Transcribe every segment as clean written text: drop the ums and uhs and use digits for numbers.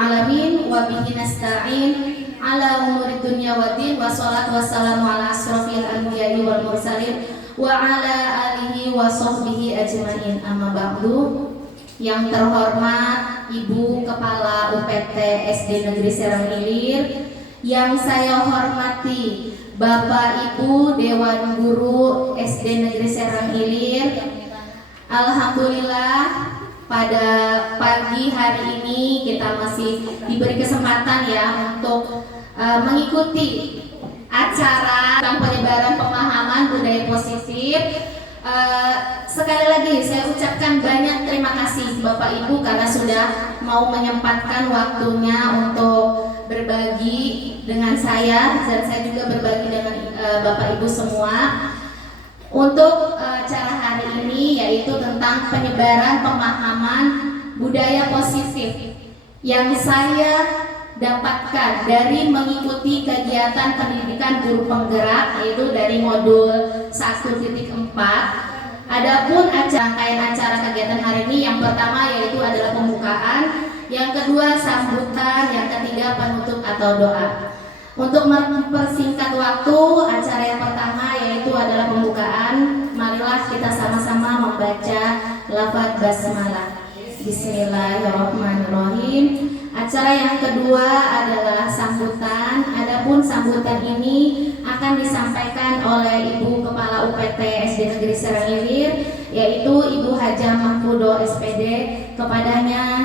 alamin wa bihi nasta'in ala umurid dunya waddin wassalatu wassalamu ala asrofil anbiya'i wal mursalin wa ala alihi wa sahbihi ajmain. Amma ba'du. Yang terhormat Ibu Kepala UPT SD Negeri Serang Ilir, yang saya hormati Bapak Ibu Dewan Guru SD Negeri Serang Ilir. Alhamdulillah pada pagi hari ini kita masih diberi kesempatan ya untuk mengikuti acara penyebaran pemahaman budaya positif. Sekali lagi saya ucapkan banyak terima kasih Bapak Ibu karena sudah mau menyempatkan waktunya untuk berbagi dengan saya, dan saya juga berbagi dengan Bapak Ibu semua untuk acara hari ini, yaitu tentang penyebaran pemahaman budaya positif yang saya dapatkan dari mengikuti kegiatan pendidikan guru penggerak, yaitu dari modul 1.4. Adapun rangkaian acara kegiatan hari ini, yang pertama yaitu adalah pembukaan, yang kedua sambutan, yang ketiga penutup atau doa. Untuk mempersingkat waktu, acara yang pertama yaitu adalah pembukaan. Marilah kita sama-sama membaca lafaz basmalah. Bismillahirrahmanirrahim. Acara yang kedua adalah sambutan. Adapun sambutan ini akan disampaikan oleh Ibu Kepala UPT SD Negeri Serang Ilir, yaitu Ibu Hajah Mahfudoh SPD. Kepadanya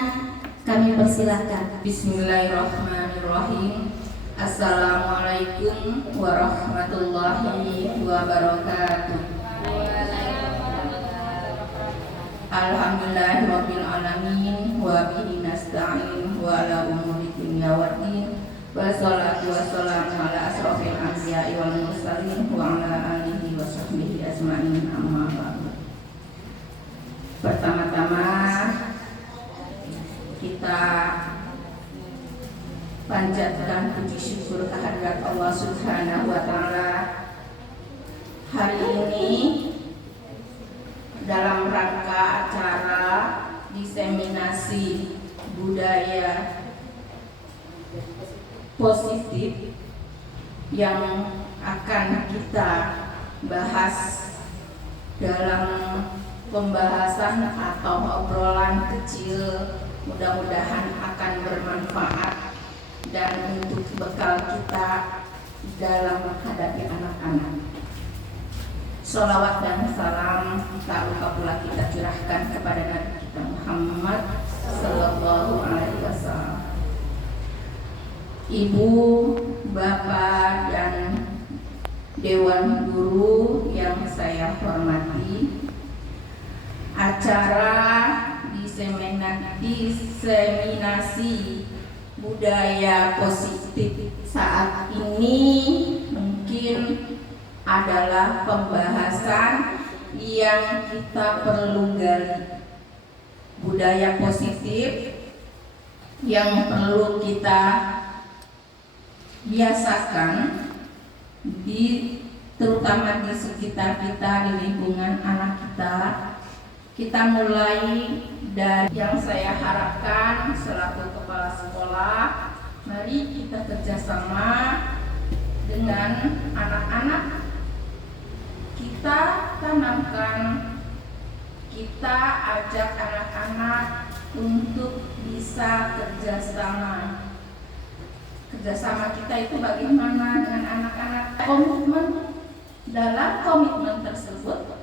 kami persilahkan. Bismillahirrahmanirrahim. Assalamualaikum warahmatullahi wabarakatuh. Alhamdulillahirabbil alamin wa bihi nasta'in wa ala umuri dunya waddin. Wassalatu wassalamu ala asrofil anbiya'i wal mursalin wa ala alihi wa sahbihi ajmain. Amma ba'du. Pertama-tama kita panjatkan puji syukur kehadirat Allah Subhanahu wa taala. Hari ini dalam rangka acara diseminasi budaya positif yang akan kita bahas dalam pembahasan atau obrolan kecil, mudah-mudahan akan bermanfaat dan untuk bekal kita dalam menghadapi anak-anak. Sholawat dan salam tak lupa pula kita curahkan kepada Nabi kita Muhammad Sallallahu Alaihi Wasallam. Ibu, Bapak, dan Dewan Guru yang saya hormati, acara diseminasi budaya positif saat ini mungkin adalah pembahasan yang kita perlu gali. Budaya positif yang perlu kita biasakan terutama di sekitar kita, di lingkungan anak kita. Kita mulai dari yang saya harapkan selaku kepala sekolah, mari kita kerjasama dengan anak-anak. Kita tanamkan, kita ajak anak-anak untuk bisa kerjasama. Kerjasama kita itu bagaimana dengan anak-anak? Komitmen. Dalam komitmen tersebut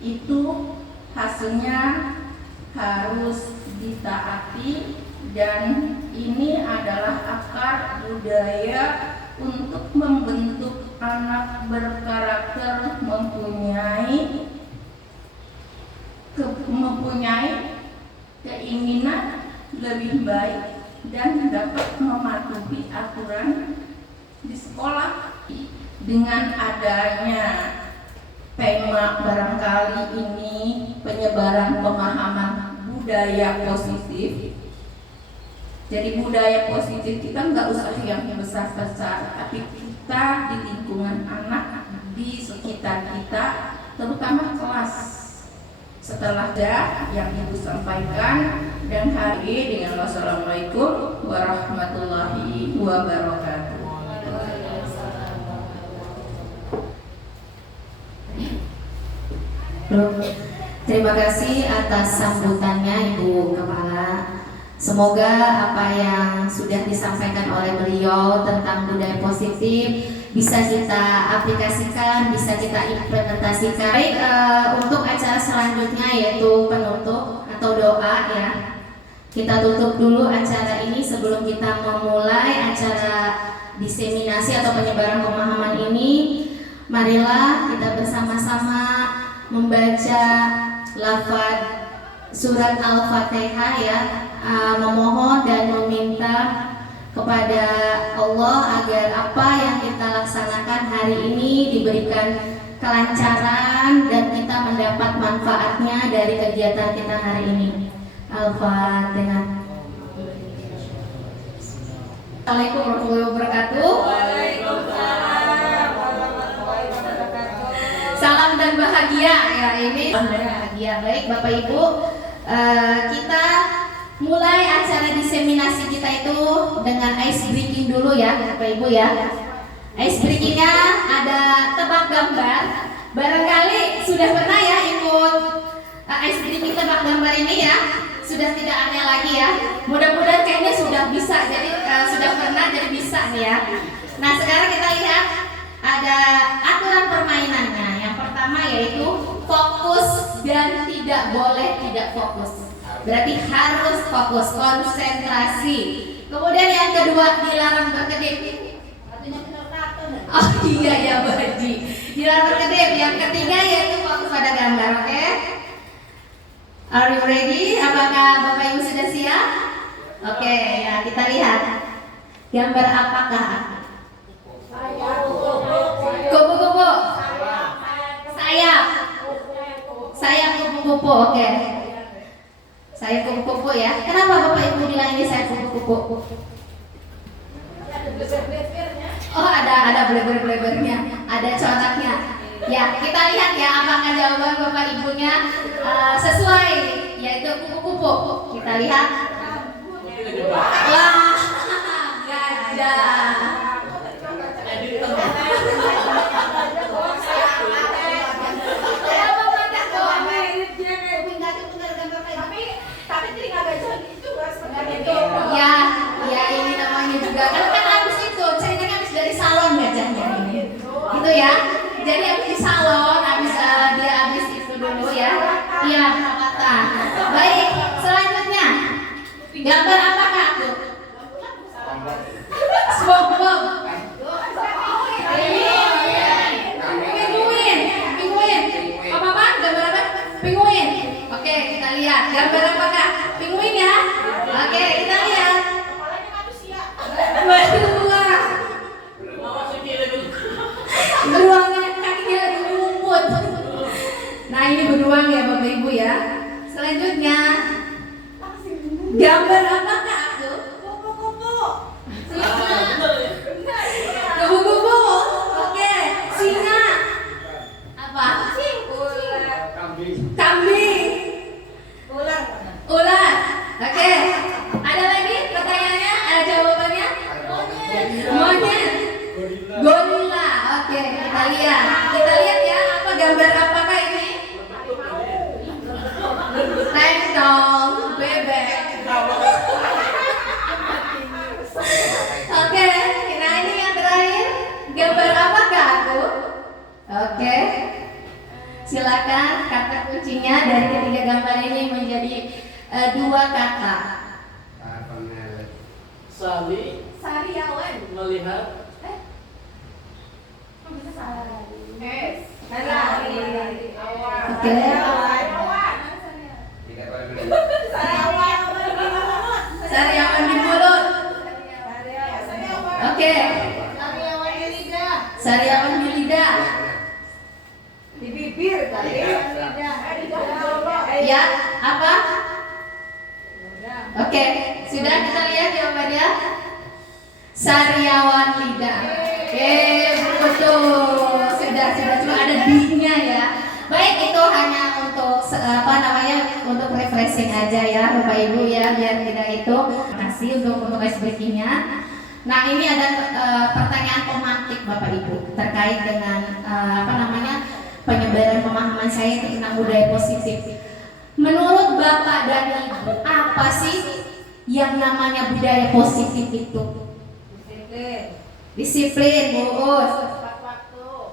itu hasilnya harus ditaati, dan ini adalah akar budaya untuk membentuk anak berkarakter, mempunyai keinginan lebih baik dan dapat mematuhi aturan di sekolah. Dengan adanya tema barangkali ini penyebaran pemahaman budaya positif, jadi budaya positif kita nggak usah yang besar-besar, tapi kita di lingkungan anak, di sekitar kita, terutama kelas Setelah yang Ibu sampaikan dan hari dengan wassalamualaikum warahmatullahi wabarakatuh. Terima kasih atas sambutannya Ibu Kepala. Semoga apa yang sudah disampaikan oleh beliau tentang budaya positif bisa kita aplikasikan, bisa kita implementasikan. Baik, untuk acara selanjutnya yaitu penutup atau doa ya. Kita tutup dulu acara ini sebelum kita memulai acara diseminasi atau penyebaran pemahaman ini. Marilah kita bersama-sama membaca lafaz surat Al-Fatihah ya, memohon dan meminta kepada Allah agar apa yang kita laksanakan hari ini diberikan kelancaran dan kita mendapat manfaatnya dari kegiatan kita hari ini. Al-Fatihah. Assalamualaikum warahmatullahi wabarakatuh. Salam dan bahagia ya, ini bahagia. Baik Bapak Ibu, kita mulai acara diseminasi kita itu dengan ice breaking dulu ya Bapak Ibu ya. Ice breakingnya ada tebak gambar. Barangkali sudah pernah ya ikut ice breaking tebak gambar ini ya. Sudah tidak aneh lagi ya. Mudah-mudahan kayaknya sudah bisa. Jadi sudah pernah jadi bisa nih ya. Nah sekarang kita lihat ada aturan permainannya. Yang pertama yaitu fokus dan tidak boleh tidak fokus. Berarti harus fokus, konsentrasi. Kemudian yang kedua dilarang berkedip. Oh iya ya Baji, dilarang berkedip. Yang ketiga yaitu fokus pada gambar. Oke? Are you ready? Apakah Bapak Ibu sudah siap? Oke, ya kita lihat. Gambar apakah? Kupu-kupu. Sayap. Sayap kupu-kupu. Oke. Sayap kupu-kupu ya. Kenapa Bapak Ibu bilang ini sayap kupu-kupu? Oh ada bleber-blebernya, ada coraknya. Ya kita lihat ya apakah jawaban Bapak Ibunya sesuai, yaitu kupu-kupu. Kita lihat. Wah, gajah. Ya ini namanya juga kan habis itu ceritanya habis dari salon gajahnya ini gitu ya. Jadi habis di salon dia habis itu dulu ya. Iya kata. Baik, selanjutnya gambar apakah tuh? SpongeBob. Pinguin. Apa? Gambar apa? Pinguin. Oke, kita lihat gambar apakah? Pinguin ya. Oke, kita lihat. Beruangnya kakinya rumput. Nah ini beruang ya Bapak Ibu ya. Selanjutnya gambar apakah tuh? Kupu-kupu. Oke, singa. Apa? Kambing. Ular. Oke. Ada lagi pertanyaannya? Ada jawabannya? Monyet. Gorila. Oke, kita lihat. Kita lihat ya, apa gambar apakah ini? Tentang bebek. Oke, nah ini yang terakhir. Gambar apakah aku? Oke. Silakan kata kuncinya dari ketiga gambar ini menjadi dua kata. Sariawan. Melihat. Oke. Sariawan di mulut. Oke. Sariawan di lidah. Di bibir kali. Ya, apa? Oke, sudah kita lihat jawabannya. Sariawan lidah. Betul. Sudah cuma ada D-nya ya. Baik, itu hanya untuk apa namanya untuk refreshing aja ya Bapak Ibu ya, biar tidak itu. Terima kasih untuk ice breakingnya. Nah ini ada pertanyaan pemantik Bapak Ibu terkait dengan apa namanya penyebaran pemahaman saya tentang budaya positif. Menurut Bapak dan Ibu, apa sih yang namanya budaya positif itu? Disiplin, Bu Us.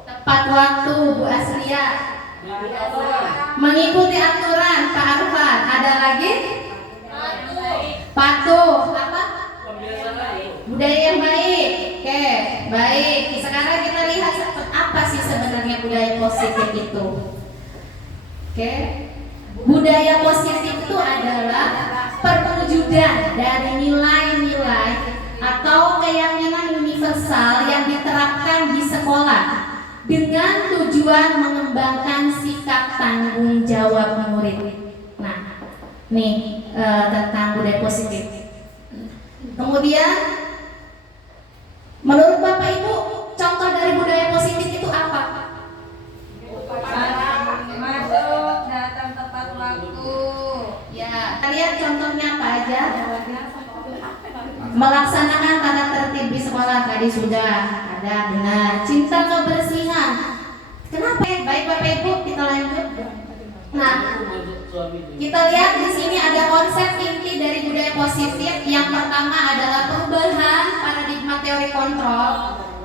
Tepat waktu, Bu Asria. Mengikuti aturan, Pak Arfan. Ada lagi? Patuh. Apa? Budaya yang baik. Oke, baik. Sekarang kita lihat apa sih sebenarnya budaya positif itu. Oke. Budaya positif itu adalah perwujudan dari nilai-nilai atau keyakinan universal yang diterapkan di sekolah dengan tujuan mengembangkan sikap tanggung jawab murid. Nah, nih tentang budaya positif. Kemudian, menurut Bapak Ibu, contoh dari budaya positif itu apa? Masuk, datang tepat waktu. Ya, kalian contohnya apa aja? Melaksanakan tata tertib di sekolah tadi sudah ada, benar. Cinta kebersihan. Kenapa? Baik Bapak Ibu, kita lanjut. Nah, kita lihat di sini ada konsep inti dari budaya positif. Yang pertama adalah perubahan paradigma teori kontrol.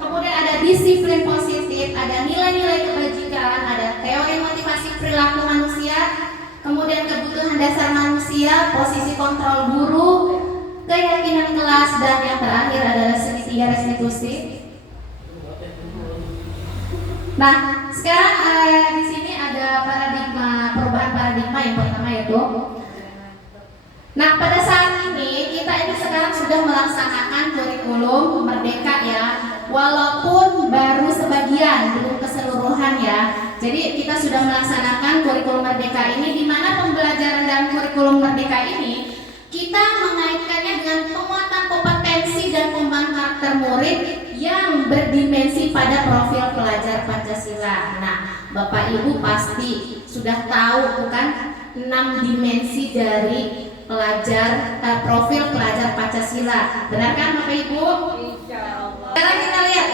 Kemudian ada disiplin positif, ada nilai-nilai kebajikan, ada teori motivasi perilaku manusia, kemudian kebutuhan dasar manusia, posisi kontrol guru, keyakinan kelas, dan yang terakhir adalah segitiga restitusi. Nah, sekarang di sini ada perubahan paradigma yang pertama yaitu. Nah, pada saat ini kita sekarang sudah melaksanakan kurikulum Merdeka ya, walaupun baru sebagian, belum keseluruhan ya. Jadi kita sudah melaksanakan kurikulum Merdeka ini, di mana pembelajaran dalam kurikulum Merdeka ini kita mengaitkannya dengan penguatan kompetensi dan pengembangan karakter murid yang berdimensi pada profil pelajar Pancasila. Nah, Bapak Ibu pasti sudah tahu bukan 6 dimensi dari profil pelajar Pancasila. Benar kan Bapak Ibu? Sekarang kita lihat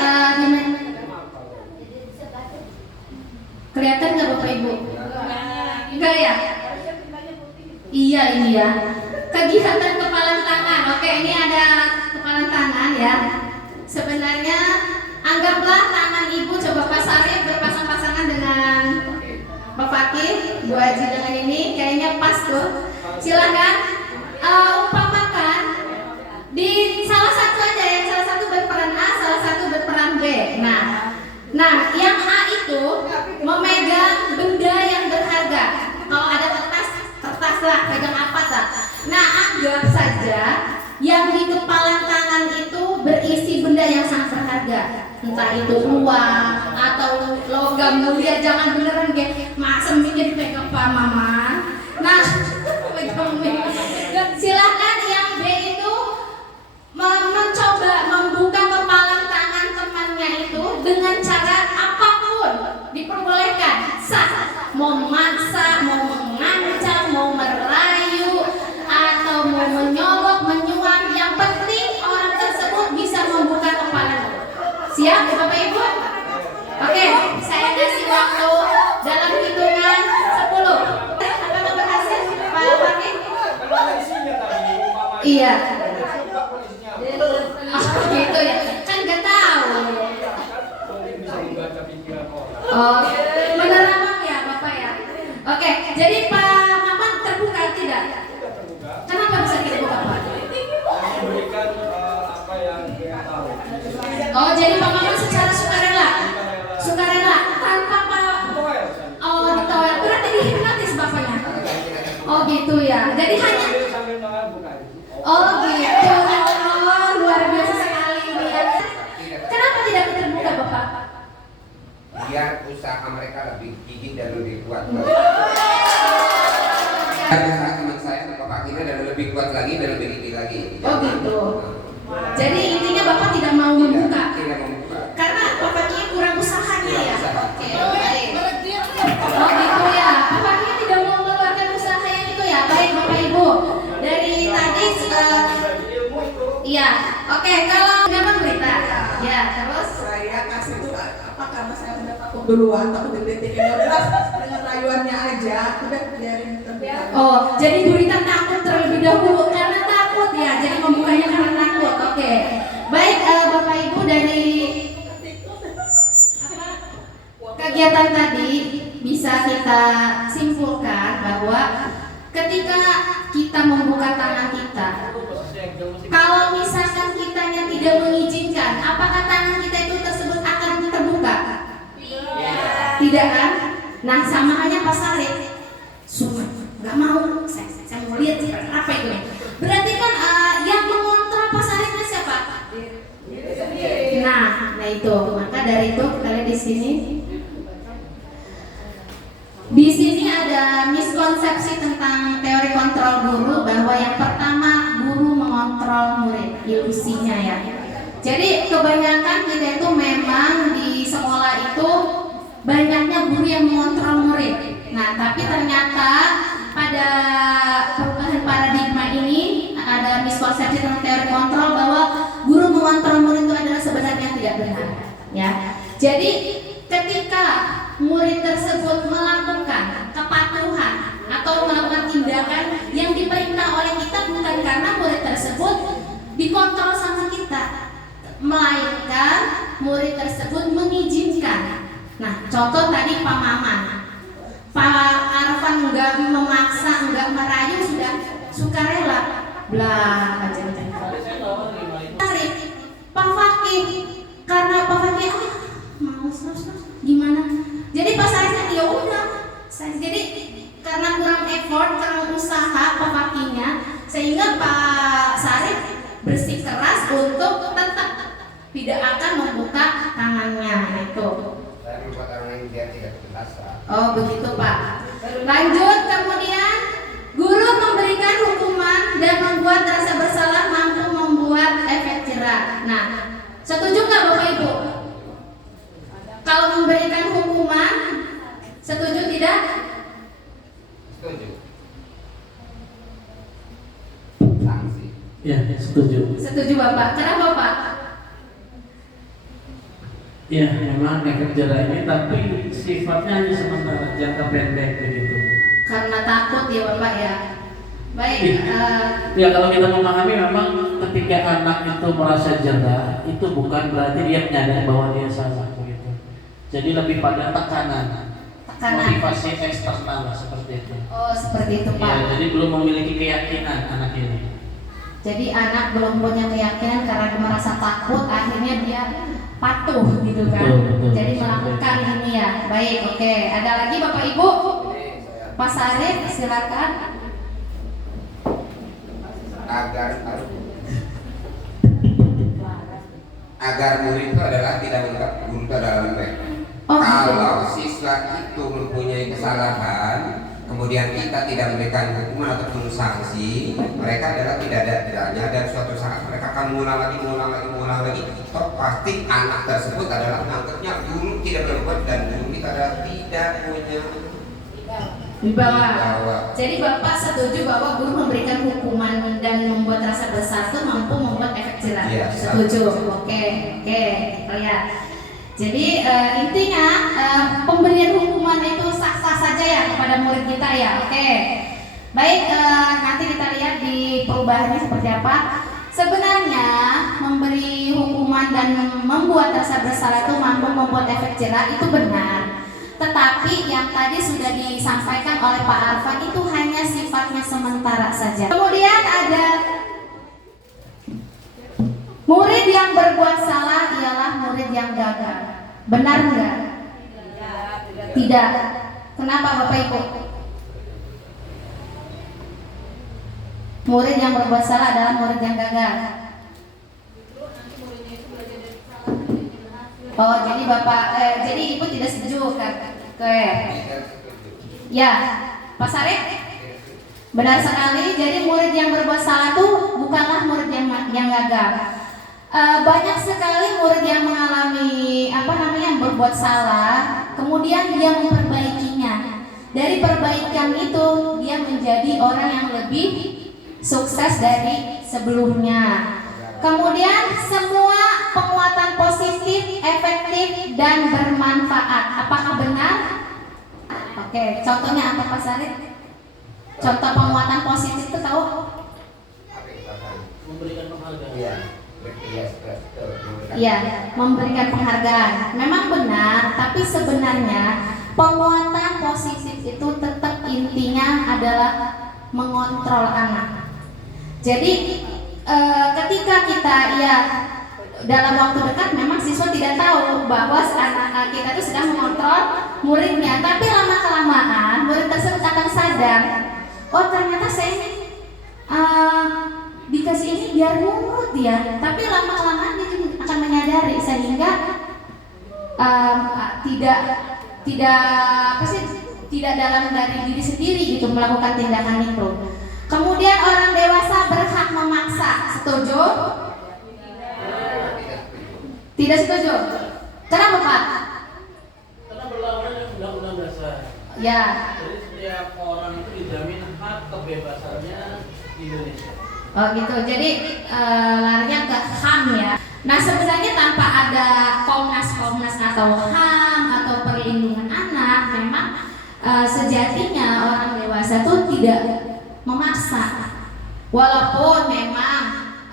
kelihatan nggak Bapak Ibu? Enggak ya? Iya ini ya. Kegiatan kepalan tangan. Oke, ini ada kepalan tangan ya. Sebenarnya anggaplah tangan Ibu, coba Pak Sarif berpasang-pasangan dengan Pak Fakih, Bu Haji dengan ini, kayaknya pas tuh. Silakan umpamakan di salah satu aja ya, salah satu berperan A, salah satu berperan B. Nah, yang A itu memegang benda yang berharga. Kalau ada kertas lah, pegang apa tak? Nah, anggap saja yang di kepalan tangan itu berisi benda yang sangat berharga, entah itu uang atau logam mulia. Jangan beneran kayak masa mikir dipegang Pak Mama. Nah, silahkan yang B itu mencoba membuka kepalan tangan temannya itu dengan cara apapun, diperbolehkan, sah. Mau memaksa, mau mengancam, mau merayu, atau mau menyolok, menyuap, yang penting orang tersebut bisa membuka kepalanya. Siap Bapak Ibu? Oke, saya kasih waktu dalam hitungan 10. Apakah berhasil Pak Fakih? Iya. Oh gitu ya, kan nggak tahu. Oh, benar abang ya Bapak ya. Oke, jadi Pak Maman terbuka tidak? Kenapa bisa terbuka Pak? Memberikan apa yang dia tahu. Oh, jadi Pak Maman secara sukarela, tanpa Pak. Oh, ditowel. Berarti dihipnotis bapaknya. Oh gitu ya. Jadi hanya. Oh gitu. Oh, luar biasa sekali ini ya. Kenapa tidak terbuka Bapak? Biar usaha mereka lebih gigih dan lebih kuat. Biar usaha teman saya Bapak kita dan lebih kuat lagi dan lebih gigih lagi. Oh gitu. Jadi intinya Bapak tidak mau membuka. Tidak membuka. Karena Bapaknya kurang usahanya ya. Usaha. Oke, baik. Oh gitu ya. Bapaknya tidak mau mengeluarkan Iya, oke. Kalau dapat berita, ya terus. Saya kasih itu apa karena saya udah takut duluan, takut dikritikin. Ya udahlah, dengan rayuannya aja, udah biarin terbiar. Oh, jadi Gurita takut terlebih dahulu karena takut ya. Jadi membukanya karena takut. Oke. Baik, Bapak Ibu, dari kegiatan tadi bisa kita simpulkan bahwa ketika kita membuka tangan kita, kalau misalkan kitanya tidak mengizinkan, apakah tangan kita itu tersebut akan terbuka? Tidak kan? Nah, sama halnya Pak Sarip, sumpah nggak mau, saya mau lihat apa itu. Berarti kan yang mengontrol Pak Saripnya siapa? Nah itu. Maka dari itu kita lihat di sini. Di sini ada miskonsepsi tentang teori kontrol guru, bahwa yang pertama guru mengontrol murid, ilusinya ya. Jadi kebanyakan kita itu memang di sekolah itu banyaknya guru yang mengontrol murid. Nah, tapi ternyata pada perubahan paradigma ini ada miskonsepsi tentang teori kontrol bahwa guru mengontrol murid itu adalah sebenarnya tidak benar. Ya, jadi ketika murid tersebut melakukan kepatuhan atau melakukan tindakan yang diperintah oleh kita, bukan karena murid tersebut dikontrol sama kita, melainkan murid tersebut mengizinkan. Nah, contoh tadi Pak Maman, Pak Arfan nggak memaksa, nggak merayu, sudah sukarela, blah aja. Tarik Pak Fakih, karena Pak Fakih mau gimana? Jadi Pak Sarip ya udah, jadi karena kurang effort, kurang usaha Pak Fakihnya, sehingga Pak Sarip bersikeras untuk tetap tidak akan membuka tangannya itu. Saya membuat orang lain biar tidak terasa. Oh begitu Pak. Lanjut, kemudian guru memberikan hukuman dan membuat rasa bersalah mampu membuat efek jerah. Nah, setuju nggak Bapak Ibu? Kalau memberikan hukuman, setuju tidak? Setuju. Sanksi. Ya, setuju. Setuju Bapak. Kenapa Pak? Ya, memang efek jerah ini, tapi sifatnya hanya sementara, jangka pendek begitu. Karena takut ya Bapak ya. Baik. Ya, kalau kita memahami memang ketika anak itu merasa jerah, itu bukan berarti dia menyadari bahwa dia salah begitu. Jadi lebih pada tekanan. Motivasi eksternal seperti itu. Oh seperti itu Pak. Ya, jadi belum memiliki keyakinan anak ini. Jadi anak belum punya keyakinan karena dia merasa takut, akhirnya dia patuh gitu kan. Betul. Jadi melakukan ini ya. Baik, oke. Ada lagi Bapak Ibu? Pak Sarip silakan. Agar murid itu adalah tidak menganggap guru itu adalah lembek. Oh, kalau siswa itu mempunyai kesalahan, kemudian kita tidak memberikan hukuman ataupun sanksi, mereka adalah tidak ada tidaknya, dan suatu saat mereka akan mengulang lagi. Toh pasti anak tersebut adalah menganggapnya guru tidak berbuat dan guru itu adalah tidak punya Wibawa. Jadi Bapak setuju bahwa guru memberikan hukuman dan membuat rasa bersalah itu mampu membuat efek jerah. Iya, Setuju. Oke, kita lihat. Jadi intinya pemberian hukuman itu sah-sah saja ya kepada murid kita ya. Oke. Baik, nanti kita lihat di perubahannya seperti apa. Sebenarnya memberi hukuman dan membuat rasa bersalah itu mampu membuat efek jerah itu benar. Tetapi yang tadi sudah disampaikan oleh Pak Arfan itu hanya sifatnya sementara saja. Kemudian ada murid yang berbuat salah ialah murid yang gagal. Benar enggak? Tidak. Kenapa Bapak Ibu? Murid yang berbuat salah adalah murid yang gagal. Oh, jadi Bapak, jadi Ibu tidak setuju kan? Oke. Ya, Pak Sarip, benar sekali. Jadi murid yang berbuat salah tuh bukanlah murid yang gagal. Banyak sekali murid yang mengalami yang berbuat salah, kemudian dia memperbaikinya. Dari perbaikan itu dia menjadi orang yang lebih sukses dari sebelumnya. Kemudian semua penguatan positif, efektif dan bermanfaat. Apakah benar? Oke, contohnya apa Pak Sarif? Contoh penguatan positif itu tahu? Memberikan penghargaan. Iya, memberikan penghargaan. Memang benar, tapi sebenarnya penguatan positif itu tetap intinya adalah mengontrol anak. Jadi ketika kita ya dalam waktu dekat memang siswa tidak tahu bahwa anak kita itu sedang mengontrol muridnya, tapi lama kelamaan murid tersebut akan sadar, oh ternyata saya ini dikasih ini biar nurut ya, tapi lama kelamaan dia akan menyadari sehingga tidak dalam dari diri sendiri gitu melakukan tindakan itu. Kemudian orang dewasa berhak memaksa. Setuju? Tidak setuju? Kenapa Pak? Karena berlawanan dengan undang-undang dasar. Ya. Jadi setiap orang itu dijamin hak kebebasannya di Indonesia. Oh gitu. Jadi larinya ke HAM ya. Nah sebenarnya tanpa ada Komnas atau HAM atau perlindungan anak, memang sejatinya orang dewasa itu tidak memaksa. Walaupun memang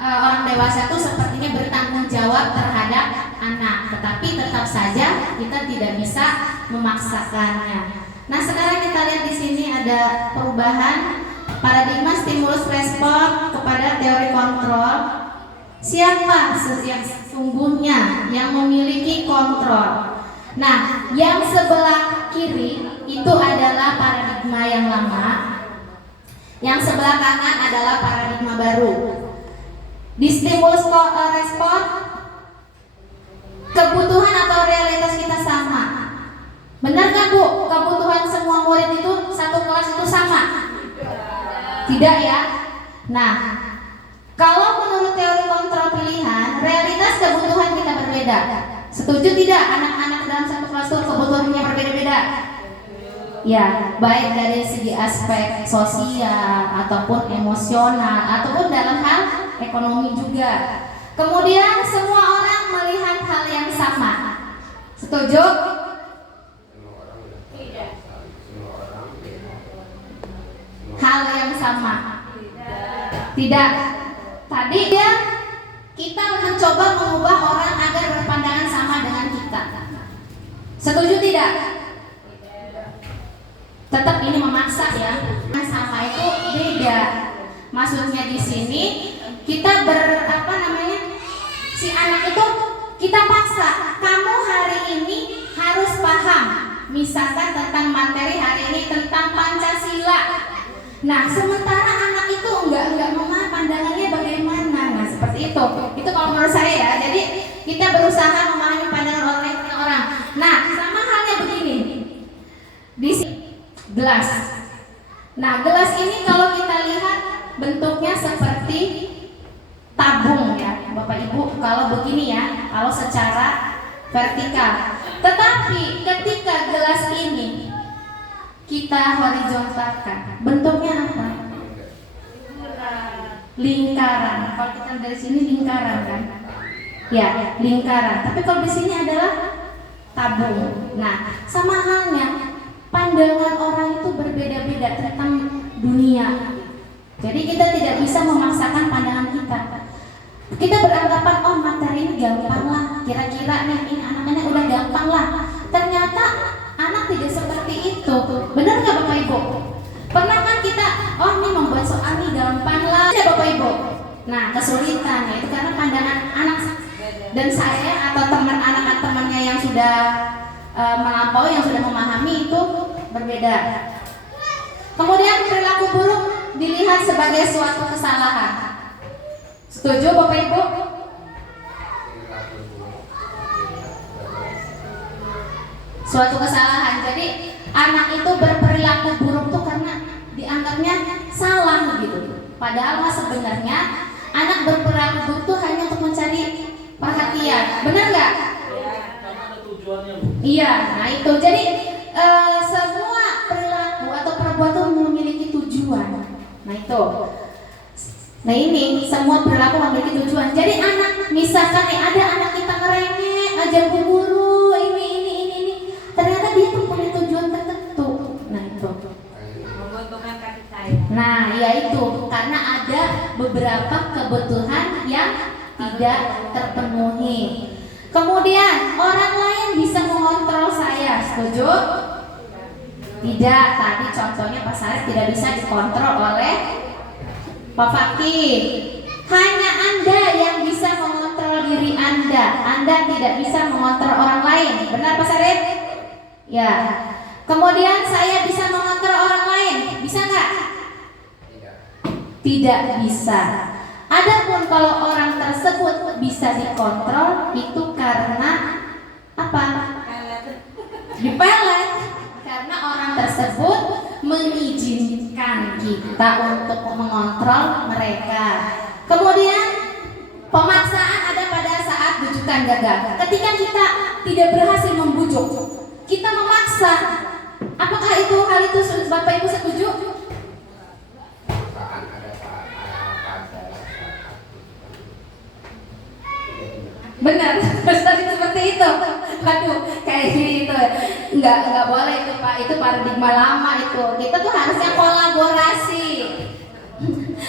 orang dewasa itu sepertinya bertanggung jawab terhadap anak, tetapi tetap saja kita tidak bisa memaksakannya. Nah sekarang kita lihat di sini ada perubahan paradigma stimulus respon kepada teori kontrol. Siapa yang sesungguhnya yang memiliki kontrol? Nah, yang sebelah kiri itu adalah paradigma yang lama, yang sebelah kanan adalah paradigma baru. Di stimulus respon, kebutuhan atau realitas kita sama. Benar nggak Bu? Kebutuhan semua murid itu satu kelas itu sama? Tidak ya? Nah, kalau menurut teori kontrol pilihan, realitas kebutuhan kita berbeda. Setuju tidak? Anak-anak dalam satu kelas itu kebutuhannya berbeda-beda. Ya, baik dari segi aspek sosial ataupun emosional ataupun dalam hal ekonomi juga. Kemudian semua orang melihat hal yang sama. Setuju? Tidak. Hal yang sama. Tidak. Tadi ya kita mencoba mengubah orang agar berpandangan sama dengan kita. Setuju tidak? Tetap ini memaksa ya. Sama itu beda. Maksudnya di sini kita si anak itu kita paksa. Kamu hari ini harus paham. Misalkan tentang materi hari ini tentang Pancasila. Nah, sementara anak itu enggak memahami pandangannya bagaimana. Nah, seperti itu. Itu kalau menurut saya ya. Jadi kita berusaha memahami pandangan orang. Nah, sama halnya begini. Di sini gelas. Nah, gelas ini kalau kita lihat bentuknya seperti tabung ya, Bapak Ibu. Kalau begini ya, kalau secara vertikal. Tetapi ketika gelas ini kita horizontalkan, bentuknya apa? Lingkaran. Kalau kita dari sini lingkaran kan? Ya, lingkaran. Tapi kalau di sini adalah tabung. Nah, sama halnya pandangan orang itu berbeda-beda tentang dunia. Jadi kita tidak bisa memaksakan pandangan kita. Kita beranggapan oh materi ini gampang lah, kira-kira nih ini anak-anak udah gampang lah. Ternyata anak tidak seperti itu. Benar nggak Bapak Ibu? Pernah kan kita oh ini membuat soal ini gampang lah ya Bapak Ibu. Nah kesulitan itu karena pandangan anak dan saya atau teman anak temannya yang sudah melampaui, yang sudah memahami itu berbeda. Kemudian perilaku buruk dilihat sebagai suatu kesalahan. Setuju Bapak Ibu? Suatu kesalahan. Jadi anak itu berperilaku buruk tuh karena dianggapnya salah gitu. Padahal sebenarnya anak berperilaku buruk tuh hanya untuk mencari perhatian. Benar nggak? Karena ada tujuannya Bu. Iya, nah itu. Jadi semua perilaku atau perbuatan memiliki tujuan. Nah itu. Nah ini semua perilaku memiliki tujuan. Jadi misalkan nih ada anak kita ngerengek aja Bu Guru ini, ternyata dia tuh punya tujuan tertentu. Nah itu. Menguntungkan kaki saya. Nah ya itu karena ada beberapa kebutuhan yang tidak terpenuhi. Kemudian orang lain bisa mengontrol saya, setuju? Tidak. Tadi contohnya Pak Sarif tidak bisa dikontrol oleh Pak Fakih. Hanya Anda yang bisa mengontrol diri Anda. Anda tidak bisa mengontrol orang lain. Benar Pak Sarif? Ya. Kemudian saya bisa mengontrol orang lain. Bisa nggak? Tidak bisa. Adapun kalau orang tersebut bisa dikontrol, itu karena apa? Dipelet. Karena orang tersebut mengizinkan kita untuk mengontrol mereka. Kemudian pemaksaan ada pada saat bujukan gagal. Ketika kita tidak berhasil membujuk, kita memaksa. Apakah itu hal itu Bapak Ibu setuju? Benar, seperti itu. Aduh, kayak gini itu nggak boleh itu Pak. Itu paradigma lama itu. Kita tuh harusnya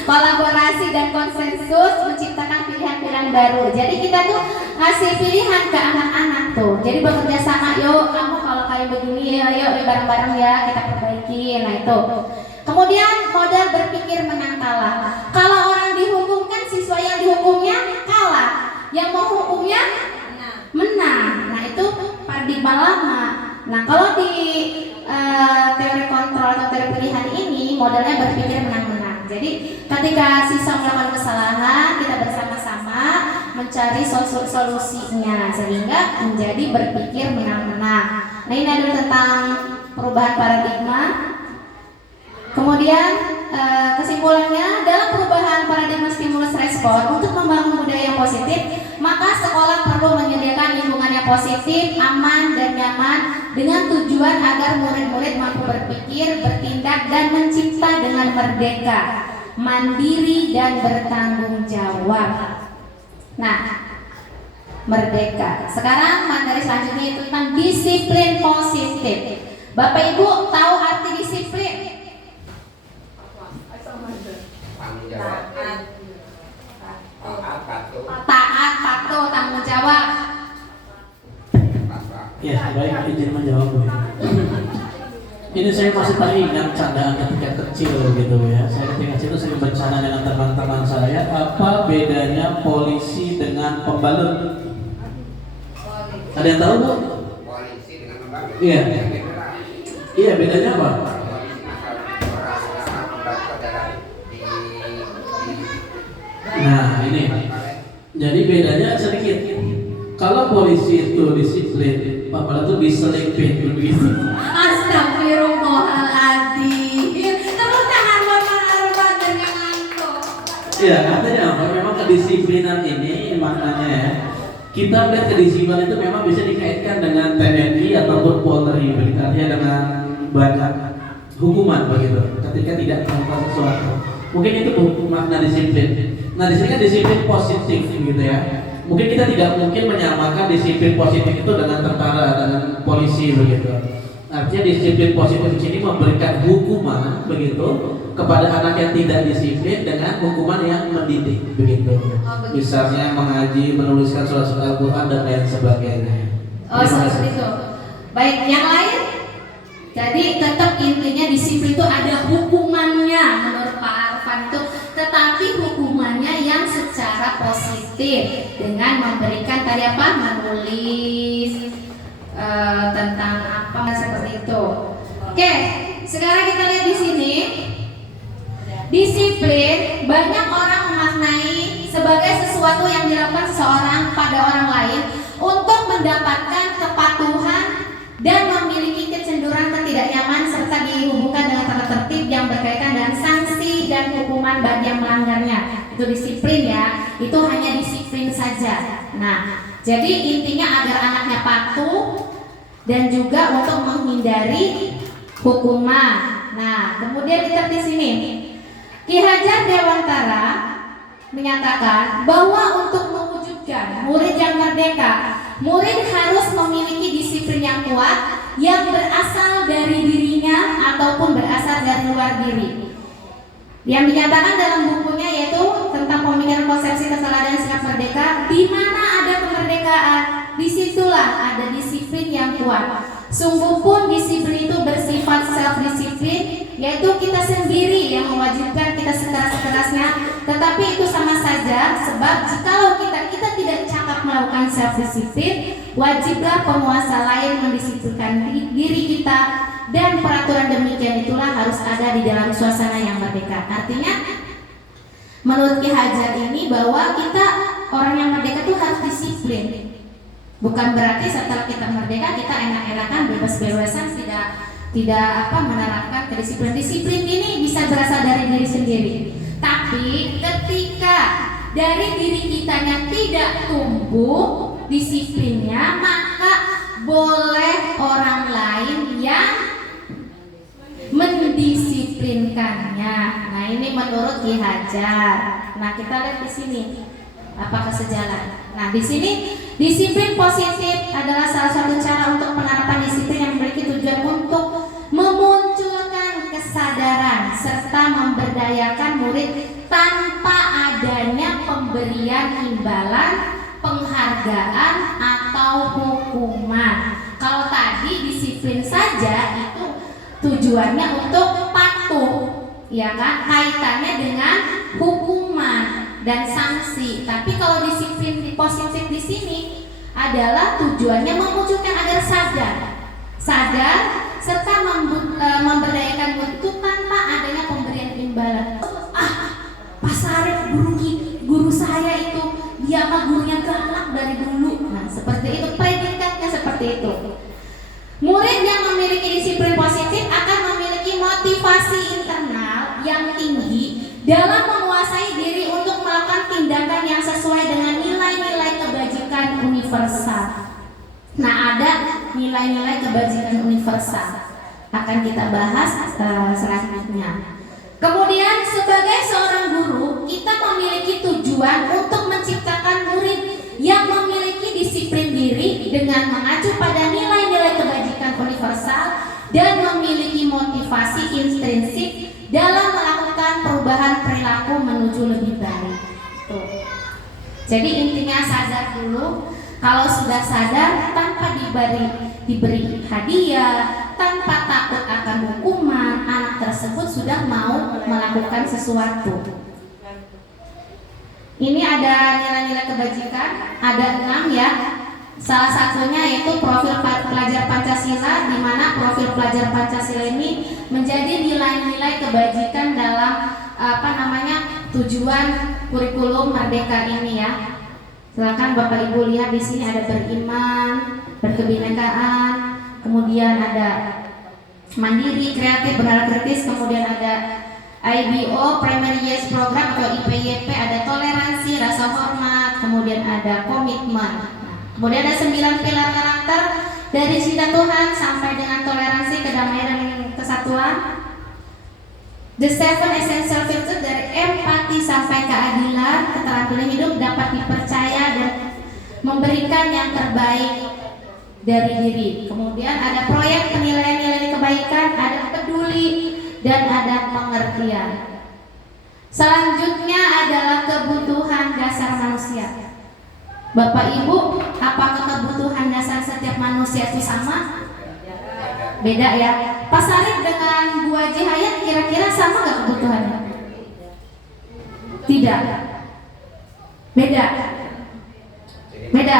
kolaborasi dan konsensus menciptakan pilihan-pilihan baru. Jadi kita tuh ngasih pilihan ke anak-anak tuh. Jadi bekerja sama, yuk kamu kalau kayak begini, yuk bareng-bareng ya kita perbaiki. Nah itu. Kemudian modal berpikir menang kalah. Kalau orang dihukumkan, siswa yang dihukumnya kalah. Yang mau hukumnya menang. Nah itu paradigma lama. Nah kalau di teori kontrol atau teori pilihan ini modelnya berpikir menang-menang. Jadi ketika siswa melakukan kesalahan, kita bersama-sama mencari solusinya sehingga menjadi berpikir menang-menang. Nah ini adalah tentang perubahan paradigma. Kemudian kesimpulannya, dalam perubahan paradigma stimulus respon untuk membangun budaya yang positif, maka sekolah perlu menyediakan lingkungan yang positif, aman dan nyaman dengan tujuan agar murid-murid mampu berpikir, bertindak dan mencipta dengan merdeka, mandiri dan bertanggung jawab. Nah, merdeka. Sekarang materi selanjutnya itu tentang disiplin positif. Bapak Ibu tahu arti disiplin? Taat, patuh, tanggung jawab. Ya, baik, izin menjawab Bu. Ini saya masih teringat candaan ketika kecil gitu ya. Saya ketika kecil itu sering bercanda dengan teman-teman saya. Apa bedanya polisi dengan pembalut? Ada yang tahu Bu? Polisi dengan pembalut. Iya. Iya, bedanya apa? Nah ini, jadi bedanya sedikit. Kalau polisi itu disiplin, pembalut itu diselipin begitu. Astagfirullahaladzim. Tepuk tangan buat Pak Arfan dan yang ngantuk. Ya, artinya apa? Memang kedisiplinan ini maknanya ya. Kita lihat kedisiplinan itu memang bisa dikaitkan dengan TNI ataupun Polri, begitu. Artinya dengan banyak hukuman begitu. Ketika tidak melakukan sesuatu, mungkin itu makna disiplin. Nah, di sini kan disiplin positif gitu ya. Mungkin kita tidak mungkin menyamakan disiplin positif itu dengan tentara, dengan polisi begitu. Artinya disiplin positif di sini memberikan hukuman begitu kepada anak yang tidak disiplin dengan hukuman yang mendidik begitu. Misalnya mengaji, menuliskan surat-surat Al-Quran dan lain sebagainya. Oh seperti itu. Baik, yang lain. Jadi tetap intinya disiplin itu ada hukumannya menurut Pak Arfan itu, tetapi hukumannya yang secara positif dengan memberikan tadi apa, menulis tentang apa seperti itu. Oke, sekarang kita lihat di sini. Disiplin banyak orang memaknai sebagai sesuatu yang dilakukan seseorang pada orang lain untuk mendapatkan kepatuhan dan memiliki kecenderungan ketidaknyaman serta dihubungkan dengan tata tertib yang berkaitan dengan sanksi dan hukuman bagi yang melanggarnya. Itu disiplin ya, itu hanya disiplin saja. Nah, jadi intinya agar anaknya patuh dan juga untuk menghindari hukuman. Nah, kemudian kita di sini Ki Hajar Dewantara menyatakan bahwa untuk mewujudkan mewujudkan murid yang merdeka. Murid harus memiliki disiplin yang kuat yang berasal dari dirinya ataupun berasal dari luar diri. Yang dinyatakan dalam bukunya yaitu tentang pemikiran konsepsi keteladanan sikap merdeka, di mana ada kemerdekaan, disitulah ada disiplin yang kuat. Sungguh pun disiplin itu bersifat self-disiplin, yaitu kita sendiri yang mewajibkan kita sekeras-kerasnya. Tetapi itu sama saja, sebab jikalau kita tidak cakap melakukan self-disiplin, wajiblah penguasa lain mendisiplinkan diri kita, dan peraturan demikian itulah harus ada di dalam suasana yang merdeka. Artinya, menurut Ki Hajar ini bahwa kita orang yang merdeka itu harus disiplin. Bukan berarti setelah kita merdeka kita enak-enakan bebas-bebasan tidak menerapkan kedisiplinan. Disiplin ini bisa berasal dari diri sendiri. Tapi ketika dari diri kitanya tidak tumbuh disiplinnya, maka boleh orang lain yang mendisiplinkannya. Nah, ini menurut Ki Hajar. Nah, kita lihat di sini apakah sejalan. Nah, di sini disiplin positif adalah salah satu cara untuk penerapan disiplin yang memiliki tujuan untuk memunculkan kesadaran serta memberdayakan murid tanpa adanya pemberian imbalan, penghargaan atau hukuman. Kalau tadi disiplin saja itu tujuannya untuk patuh, ya kan? Kaitannya dengan hukuman dan sanksi. Tapi kalau disiplin positif di sini adalah tujuannya memunculkan agar sadar serta memberdayakan murid itu tanpa adanya pemberian imbalan. Pak Sarif guru saya itu dia mah gurunya galak dari dulu. Nah, seperti itu predikatnya seperti itu. Murid yang memiliki disiplin positif akan memiliki motivasi internal yang tinggi dalam menguasai diri untuk melakukan tindakan yang sesuai dengan nilai-nilai kebajikan universal. Nah, ada nilai-nilai kebajikan universal akan kita bahas selanjutnya. Kemudian sebagai seorang guru, kita memiliki tujuan untuk menciptakan murid yang memiliki disiplin diri dengan mengacu pada nilai-nilai kebajikan universal dan memiliki motivasi intrinsik dalam melakukan perubahan perilaku menuju lebih baik. Tuh. Jadi intinya sadar dulu. Kalau sudah sadar, tanpa diberi hadiah, tanpa takut akan hukuman, anak tersebut sudah mau melakukan sesuatu. Ini ada nilai-nilai kebajikan, ada 6 ya. Salah satunya yaitu profil pelajar Pancasila, di mana profil pelajar Pancasila ini menjadi nilai-nilai kebajikan dalam tujuan kurikulum Merdeka ini ya. Silakan Bapak Ibu lihat di sini ada beriman, berkebinekaan, kemudian ada mandiri, kreatif, bernalar kritis, kemudian ada IBO, Primary Yes Program atau IPYP, ada toleransi, rasa hormat, kemudian ada komitmen. Kemudian ada 9 pilar karakter dari cinta Tuhan sampai dengan toleransi, kedamaian dan kesatuan. The 7 essential virtues dari empati sampai keadilan, keterampilan hidup, dapat dipercaya dan memberikan yang terbaik dari diri. Kemudian ada proyek penilaian nilai kebaikan, ada peduli dan ada pengertian. Selanjutnya adalah kebutuhan dasar manusia. Bapak Ibu, apakah kebutuhan dasar setiap manusia itu sama? Beda ya. Pak Sarif dengan Bu Haji Hayat kira-kira sama nggak kebutuhannya? Tidak. Beda. Beda.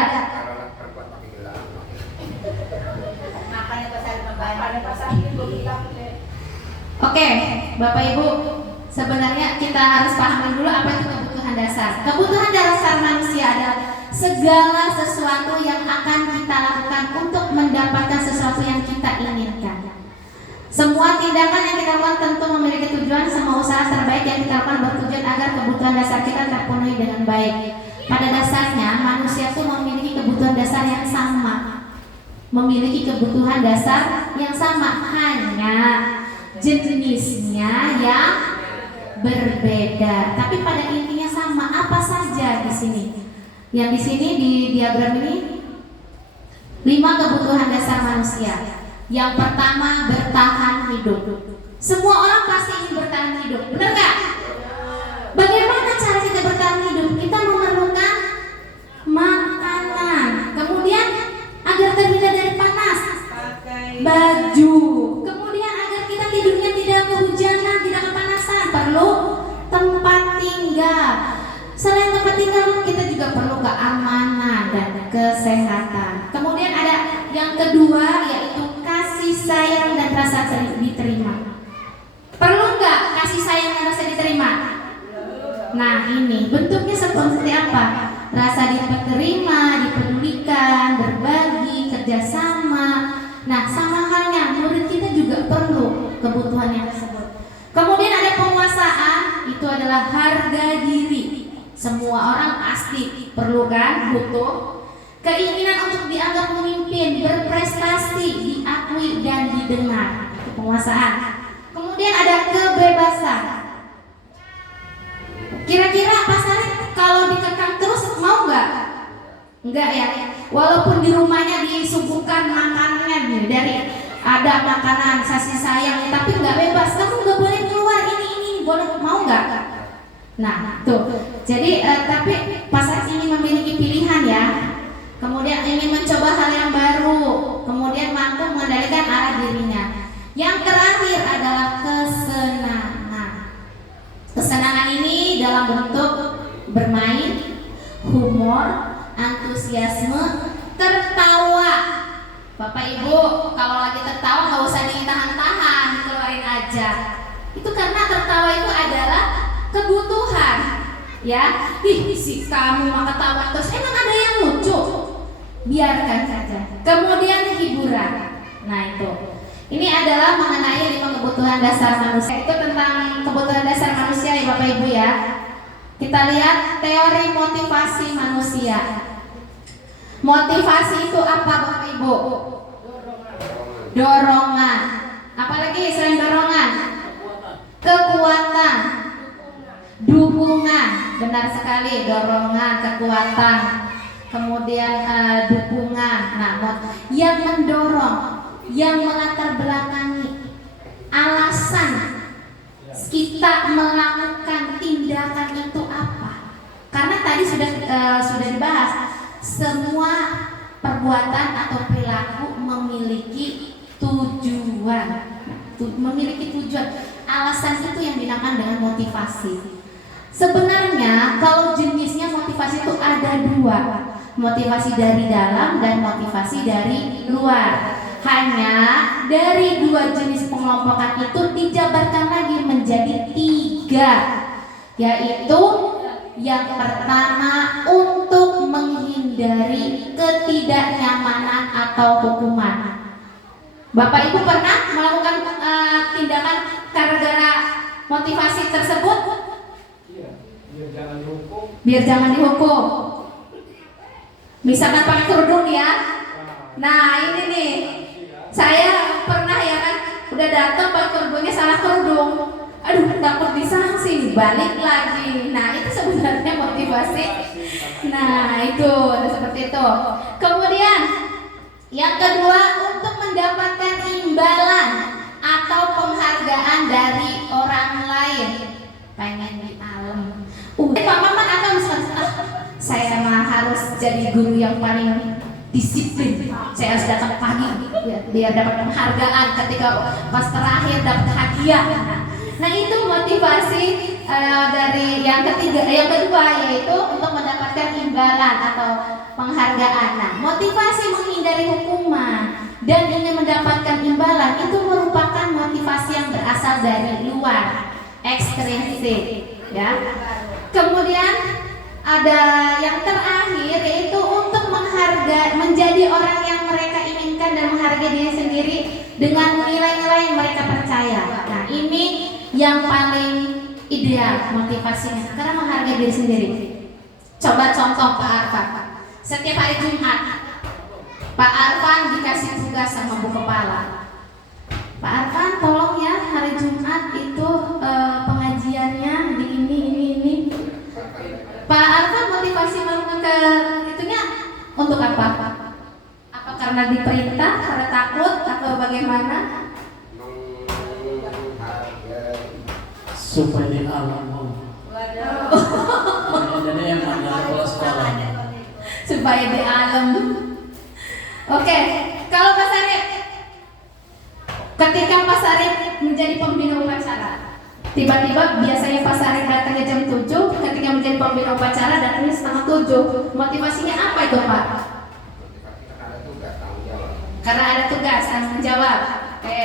Oke, Bapak Ibu, sebenarnya kita harus pahami dulu apa itu kebutuhan dasar. Kebutuhan dasar manusia adalah segala sesuatu yang akan kita lakukan untuk mendapatkan sesuatu yang kita inginkan. Semua tindakan yang kita lakukan tentu memiliki tujuan. Semua usaha terbaik yang kita lakukan bertujuan agar kebutuhan dasar kita terpenuhi dengan baik. Pada dasarnya manusia itu memiliki kebutuhan dasar yang sama. Memiliki kebutuhan dasar yang sama, hanya jenisnya yang berbeda. Tapi pada intinya sama. Apa saja di sini? Yang di sini di diagram ini 5 kebutuhan dasar manusia. Yang pertama, bertahan hidup. Semua orang pasti ingin bertahan hidup, benar nggak? Bagaimana cara kita bertahan hidup? Kita memerlukan makanan. Kemudian agar terhindar dari panas, baju. Kemudian agar kita tidurnya tidak kehujanan, tidak kepanasan, perlu tempat tinggal. Selain tempat tinggal, kita juga perlu keamanan dan kesehatan. Kemudian ada yang kedua, yaitu kasih sayang dan rasa diterima. Perlu nggak kasih sayang dan rasa diterima? Nah, ini bentuknya seperti apa? Rasa diterima, dipedulikan, berbagi, kerjasama. Nah, sama halnya murid kita juga perlu kebutuhan yang tersebut. Kemudian ada penguasaan, itu adalah harga diri. Semua orang pasti perlu kan, butuh. Keinginan untuk dianggap pemimpin, berprestasi, diakui dan didengar. Itu penguasaan. Kemudian ada kebebasan. Kira-kira Pak Sarif kalau dikekang terus mau nggak? Enggak ya. Walaupun di rumahnya disuguhkan makanannya dari ada makanan kasih sayang, tapi nggak bebas. Kamu nggak boleh keluar ini boleh, mau nggak? Nah tuh. Jadi tapi Pak Sarif ingin memiliki pilihan ya. Kemudian ingin mencoba hal yang baru. Kemudian mampu mengendalikan arah dirinya. Yang terakhir adalah kesenangan. Kesenangan ini dalam bentuk bermain, humor, antusiasme, tertawa. Bapak Ibu, kalau lagi tertawa nggak usah ditahan-tahan, dikeluarin aja. Itu karena tertawa itu adalah kebutuhan. Ya, si kamu mau ketawa terus, emang ada yang lucu? Biarkan saja. Kemudian hiburan. Nah itu. Ini adalah mengenai 5 kebutuhan dasar manusia. Itu tentang kebutuhan dasar manusia ya Bapak Ibu ya. Kita lihat teori motivasi manusia. Motivasi itu apa Bapak Ibu? Dorongan. Apalagi selain dorongan? Kekuatan. Dukungan. Benar sekali, dorongan, kekuatan. Kemudian dukungan. Nah, yang mendorong, yang melatar belakangi alasan kita melakukan tindakan itu apa? Karena tadi sudah dibahas, semua perbuatan atau perilaku memiliki tujuan. Memiliki tujuan. Alasan itu yang dinamakan dengan motivasi. Sebenarnya kalau jenisnya motivasi itu ada 2, motivasi dari dalam dan motivasi dari luar. Hanya dari 2 jenis pengelompokan itu dijabarkan lagi menjadi 3, yaitu yang pertama untuk menghindari ketidaknyamanan atau hukuman. Bapak Ibu pernah melakukan tindakan gara-gara motivasi tersebut? Biar jangan dihukum. Misalkan pakai kerudung ya. Nah ini nih, saya pernah ya kan, udah datang pakai kerudungnya salah kerudung. Aduh, takut disangsi, balik lagi. Nah itu sebenarnya motivasi. Nah itu seperti itu. Kemudian yang kedua untuk mendapatkan imbalan atau penghargaan dari orang lain. Pengen di alam. Pak Maman atau misalnya saya mah harus jadi guru yang paling disiplin. Saya harus datang pagi biar dapat penghargaan ketika pas terakhir dapat hadiah. Nah itu motivasi dari yang kedua yaitu untuk mendapatkan imbalan atau penghargaan. Nah motivasi menghindari hukuman dan ingin mendapatkan imbalan itu merupakan motivasi yang berasal dari luar, ekstrinsik, ya. Kemudian ada yang terakhir yaitu untuk menjadi orang yang mereka inginkan dan menghargai diri sendiri dengan nilai-nilai yang mereka percaya. Nah ini yang paling ideal motivasinya karena menghargai diri sendiri. Coba contoh Pak Arfan. Setiap hari Jumat Pak Arfan dikasih tugas sama Bu Kepala. Pak Arfan tolong ya hari Jumat itu pengajiannya di ini. Pak Arfan motivasi melakukan Untuk apa? Apa karena diperintah, karena takut, atau bagaimana? Supaya di alam. Jadi yang ada kelas sekolah. Supaya di alam. Oke, kalau Pak Sarip, ketika Pak Sarip menjadi pembina upacara, tiba-tiba biasanya Pak Sarip datangnya jam 7, ketika menjadi pembina upacara datangnya setengah 7. Motivasinya apa itu Pak? Karena ada tugas, tanggung jawab. Oke.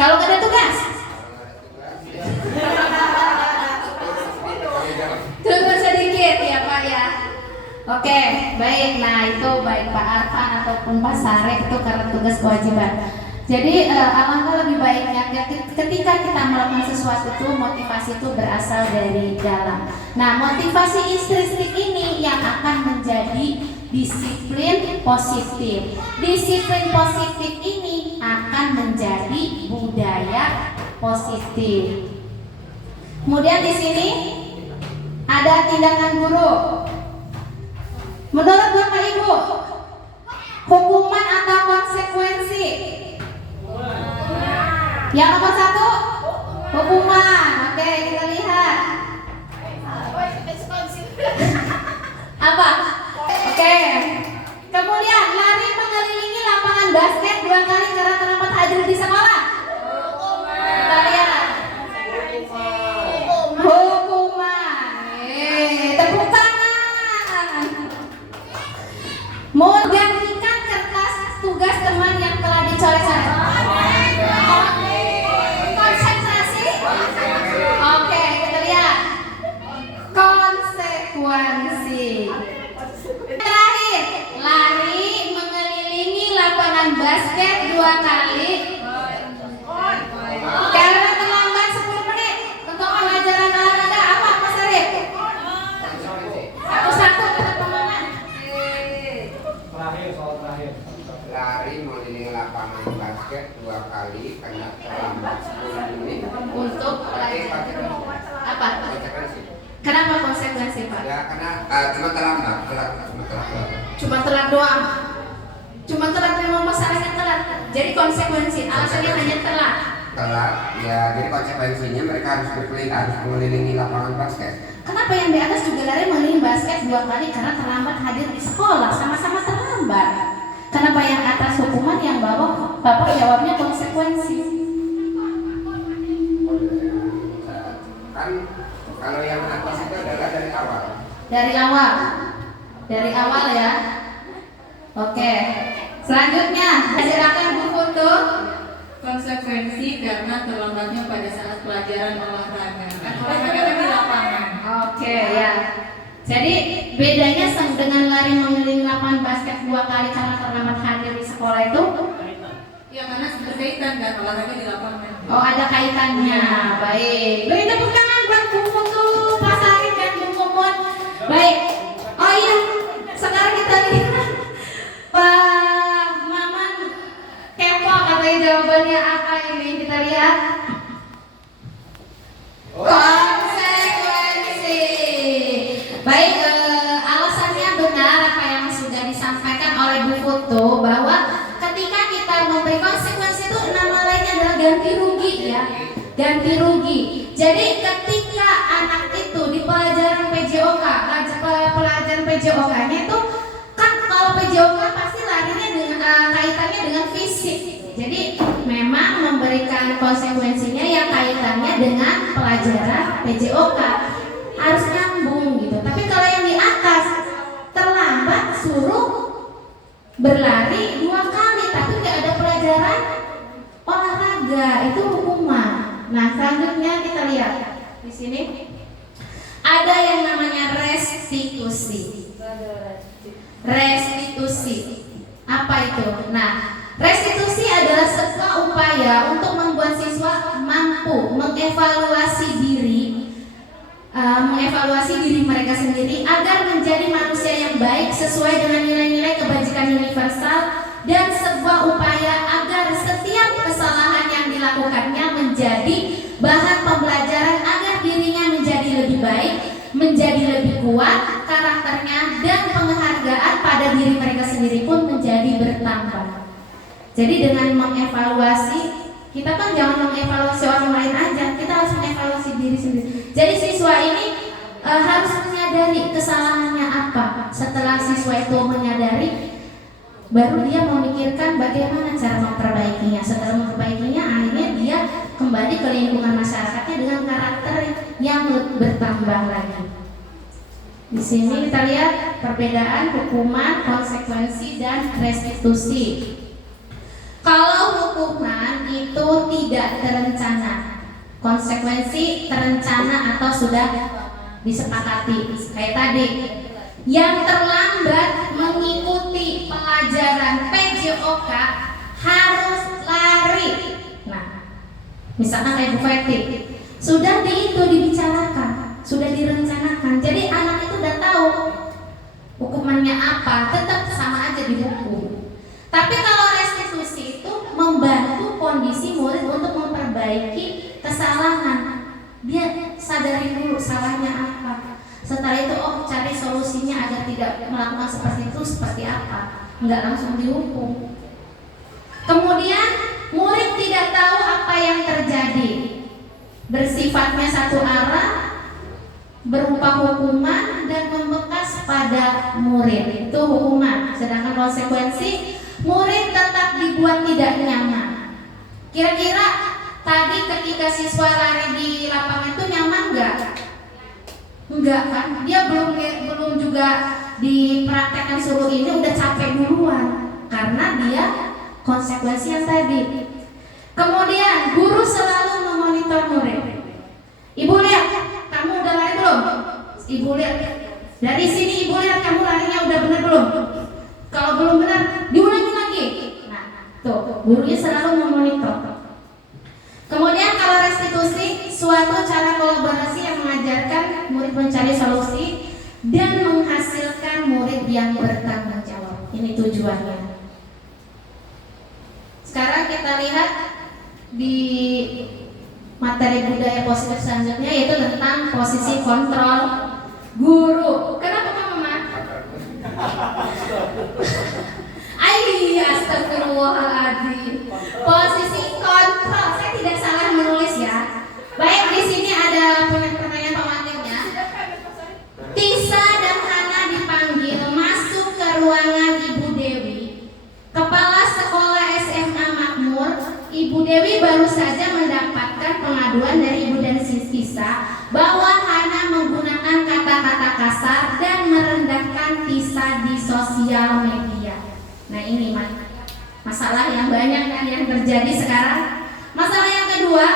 Kalau nggak ada tugas? Tunggu sedikit ya Pak ya. Oke, baik. Nah itu baik Pak Arfan ataupun Pak Sarip itu karena tugas kewajiban. Jadi alangkah lebih baiknya ketika kita melakukan sesuatu itu motivasi itu berasal dari dalam. Nah motivasi intrinsik ini yang akan menjadi disiplin positif. Disiplin positif ini akan menjadi budaya positif. Kemudian di sini ada tindakan guru. Menurut Bapak Ibu, hukuman atau konsekuensi? Yang nomor 1, hukuman. Oke, kita lihat. Apa? Oke. Kemudian lari mengelilingi lapangan basket 2 kali karena terlambat hadir di sekolah. Kita lihat. Hukuman. Tepuk tangan. Menggantikan kertas tugas teman yang telah dicoret-coret. Konsentrasi. Oke, kita lihat. Konsekuensi. Terakhir, lari mengelilingi lapangan basket 2 kali karena terlambat 10 menit untuk pelajaran olahraga. Apa Mas Arif? Satu-satu kita pemahaman. Terakhir, soal terakhir. Lari mengelilingi lapangan basket 2 kali karena terlambat 10 menit. Untuk pelajaran apa? Konsekuensi. Kenapa konsekuensi Pak? Ya karena cuma terlambat. Cuma telat doang. Cuma telat memang masalahnya telat. Jadi konsekuensi alasannya hanya telat. Telat, ya jadi konsekuensinya mereka harus harus mengelilingi lapangan basket. Kenapa yang di atas juga lari mengelilingi basket 2 kali karena terlambat hadir di sekolah, sama-sama terlambat. Kenapa yang atas hukuman, yang bawah Bapak jawabnya konsekuensi? Kan kalau yang atas itu adalah dari awal. Dari awal ya. Oke. Selanjutnya, silakan Bu Foto. Konsekuensi karena terlambatnya pada saat pelajaran olahraga. Kan olahraga kan di lapangan. Oke ya. Jadi bedanya dengan lari mengelilingi lapangan basket 2 kali karena terlambat hadir di sekolah itu? Ya karena berkaitan kan olahraga di lapangan. Oh ada kaitannya. Baik. Beri tepuk tangan buat Bu Foto, Pak Sarip dan Bu Momon. Baik. Oh iya. Sekarang kita lihat Pak Maman kepo katanya jawabannya apa ini, kita lihat. Konsekuensi. Baik, alasannya benar apa yang sudah disampaikan oleh Bu Foto bahwa ketika kita memberi konsekuensi itu nama lainnya adalah ganti rugi ya. Ganti rugi. Jadi ketika anak itu di pelajaran PJOK, pelajaran PJOK-nya itu kan kalau PJOK pasti larinya dengan kaitannya dengan fisik. Jadi memang memberikan konsekuensinya yang kaitannya dengan pelajaran PJOK harus nyambung gitu. Tapi kalau yang di atas terlambat suruh berlari 2 kali tapi nggak ada pelajaran olahraga, itu hukuman. Nah selanjutnya kita lihat di sini ada yang namanya restitusi. Restitusi apa itu? Nah restitusi adalah sebuah upaya untuk membuat siswa mampu mengevaluasi diri mereka sendiri agar menjadi manusia yang baik sesuai dengan nilai-nilai kebajikan universal dan sebuah upaya agar setiap kesalahan yang dilakukannya menjadi bahan pembelajaran agar dirinya menjadi lebih baik, menjadi lebih kuat karakternya dan penghargaan pada Jadi dengan mengevaluasi, kita kan jangan mengevaluasi orang lain aja, kita harus mengevaluasi diri sendiri. Jadi siswa ini harus menyadari kesalahannya apa. Setelah siswa itu menyadari, baru dia memikirkan bagaimana cara memperbaikinya. Setelah memperbaikinya, akhirnya dia kembali ke lingkungan masyarakatnya dengan karakter yang bertambah lagi. Di sini kita lihat perbedaan hukuman, konsekuensi, dan restitusi. Kalau hukuman itu tidak terencana, konsekuensi terencana atau sudah disepakati. Kayak tadi, yang terlambat mengikuti pelajaran PJOK harus lari. Nah, misalkan kayak Bu Feti, sudah dibicarakan, sudah direncanakan. Jadi anak itu udah tahu hukumannya apa, tetap sama aja dihukum. Tapi kalau restitusi itu membantu kondisi murid untuk memperbaiki kesalahan. Dia sadari dulu salahnya apa. Setelah itu cari solusinya agar tidak melakukan seperti itu seperti apa. Enggak langsung dihukum. Kemudian murid tidak tahu apa yang terjadi. Bersifatnya satu arah, berupa hukuman dan membekas pada murid. Itu hukuman. Sedangkan konsekuensi, murid tetap dibuat tidak nyaman. Kira-kira tadi ketika siswa lari di lapangan itu nyaman nggak? Enggak kan? Dia belum juga dipraktekkan suruh ini udah capek duluan karena dia konsekuensi yang tadi. Kemudian guru selalu memonitor murid. Ibu lihat, kamu udah lari belum? Ibu lihat. Dari sini ibu lihat kamu larinya udah benar belum? Kalau belum benar, diulangi lagi. Nah, tuh, gurunya selalu memonitor. Kemudian kalau restitusi, suatu cara kolaborasi yang mengajarkan murid mencari solusi dan menghasilkan murid yang bertanggung jawab. Ini tujuannya. Sekarang kita lihat di materi budaya positif selanjutnya, yaitu tentang posisi kontrol guru. Kenapa Mama? Astagfirullahaladzim. Posisi kontrol, saya tidak salah menulis ya. Baik, di sini ada pertanyaan pemateri. Tisa dan Hana dipanggil masuk ke ruangan Ibu Dewi, Kepala Sekolah SMA Makmur. Ibu Dewi baru saja mendapatkan pengaduan dari Ibu dan Tisa bahwa Hana menggunakan kata-kata kasar dan merendahkan Tisa di sosial media. Nah, ini masalah yang banyak kan yang terjadi sekarang. Masalah yang kedua,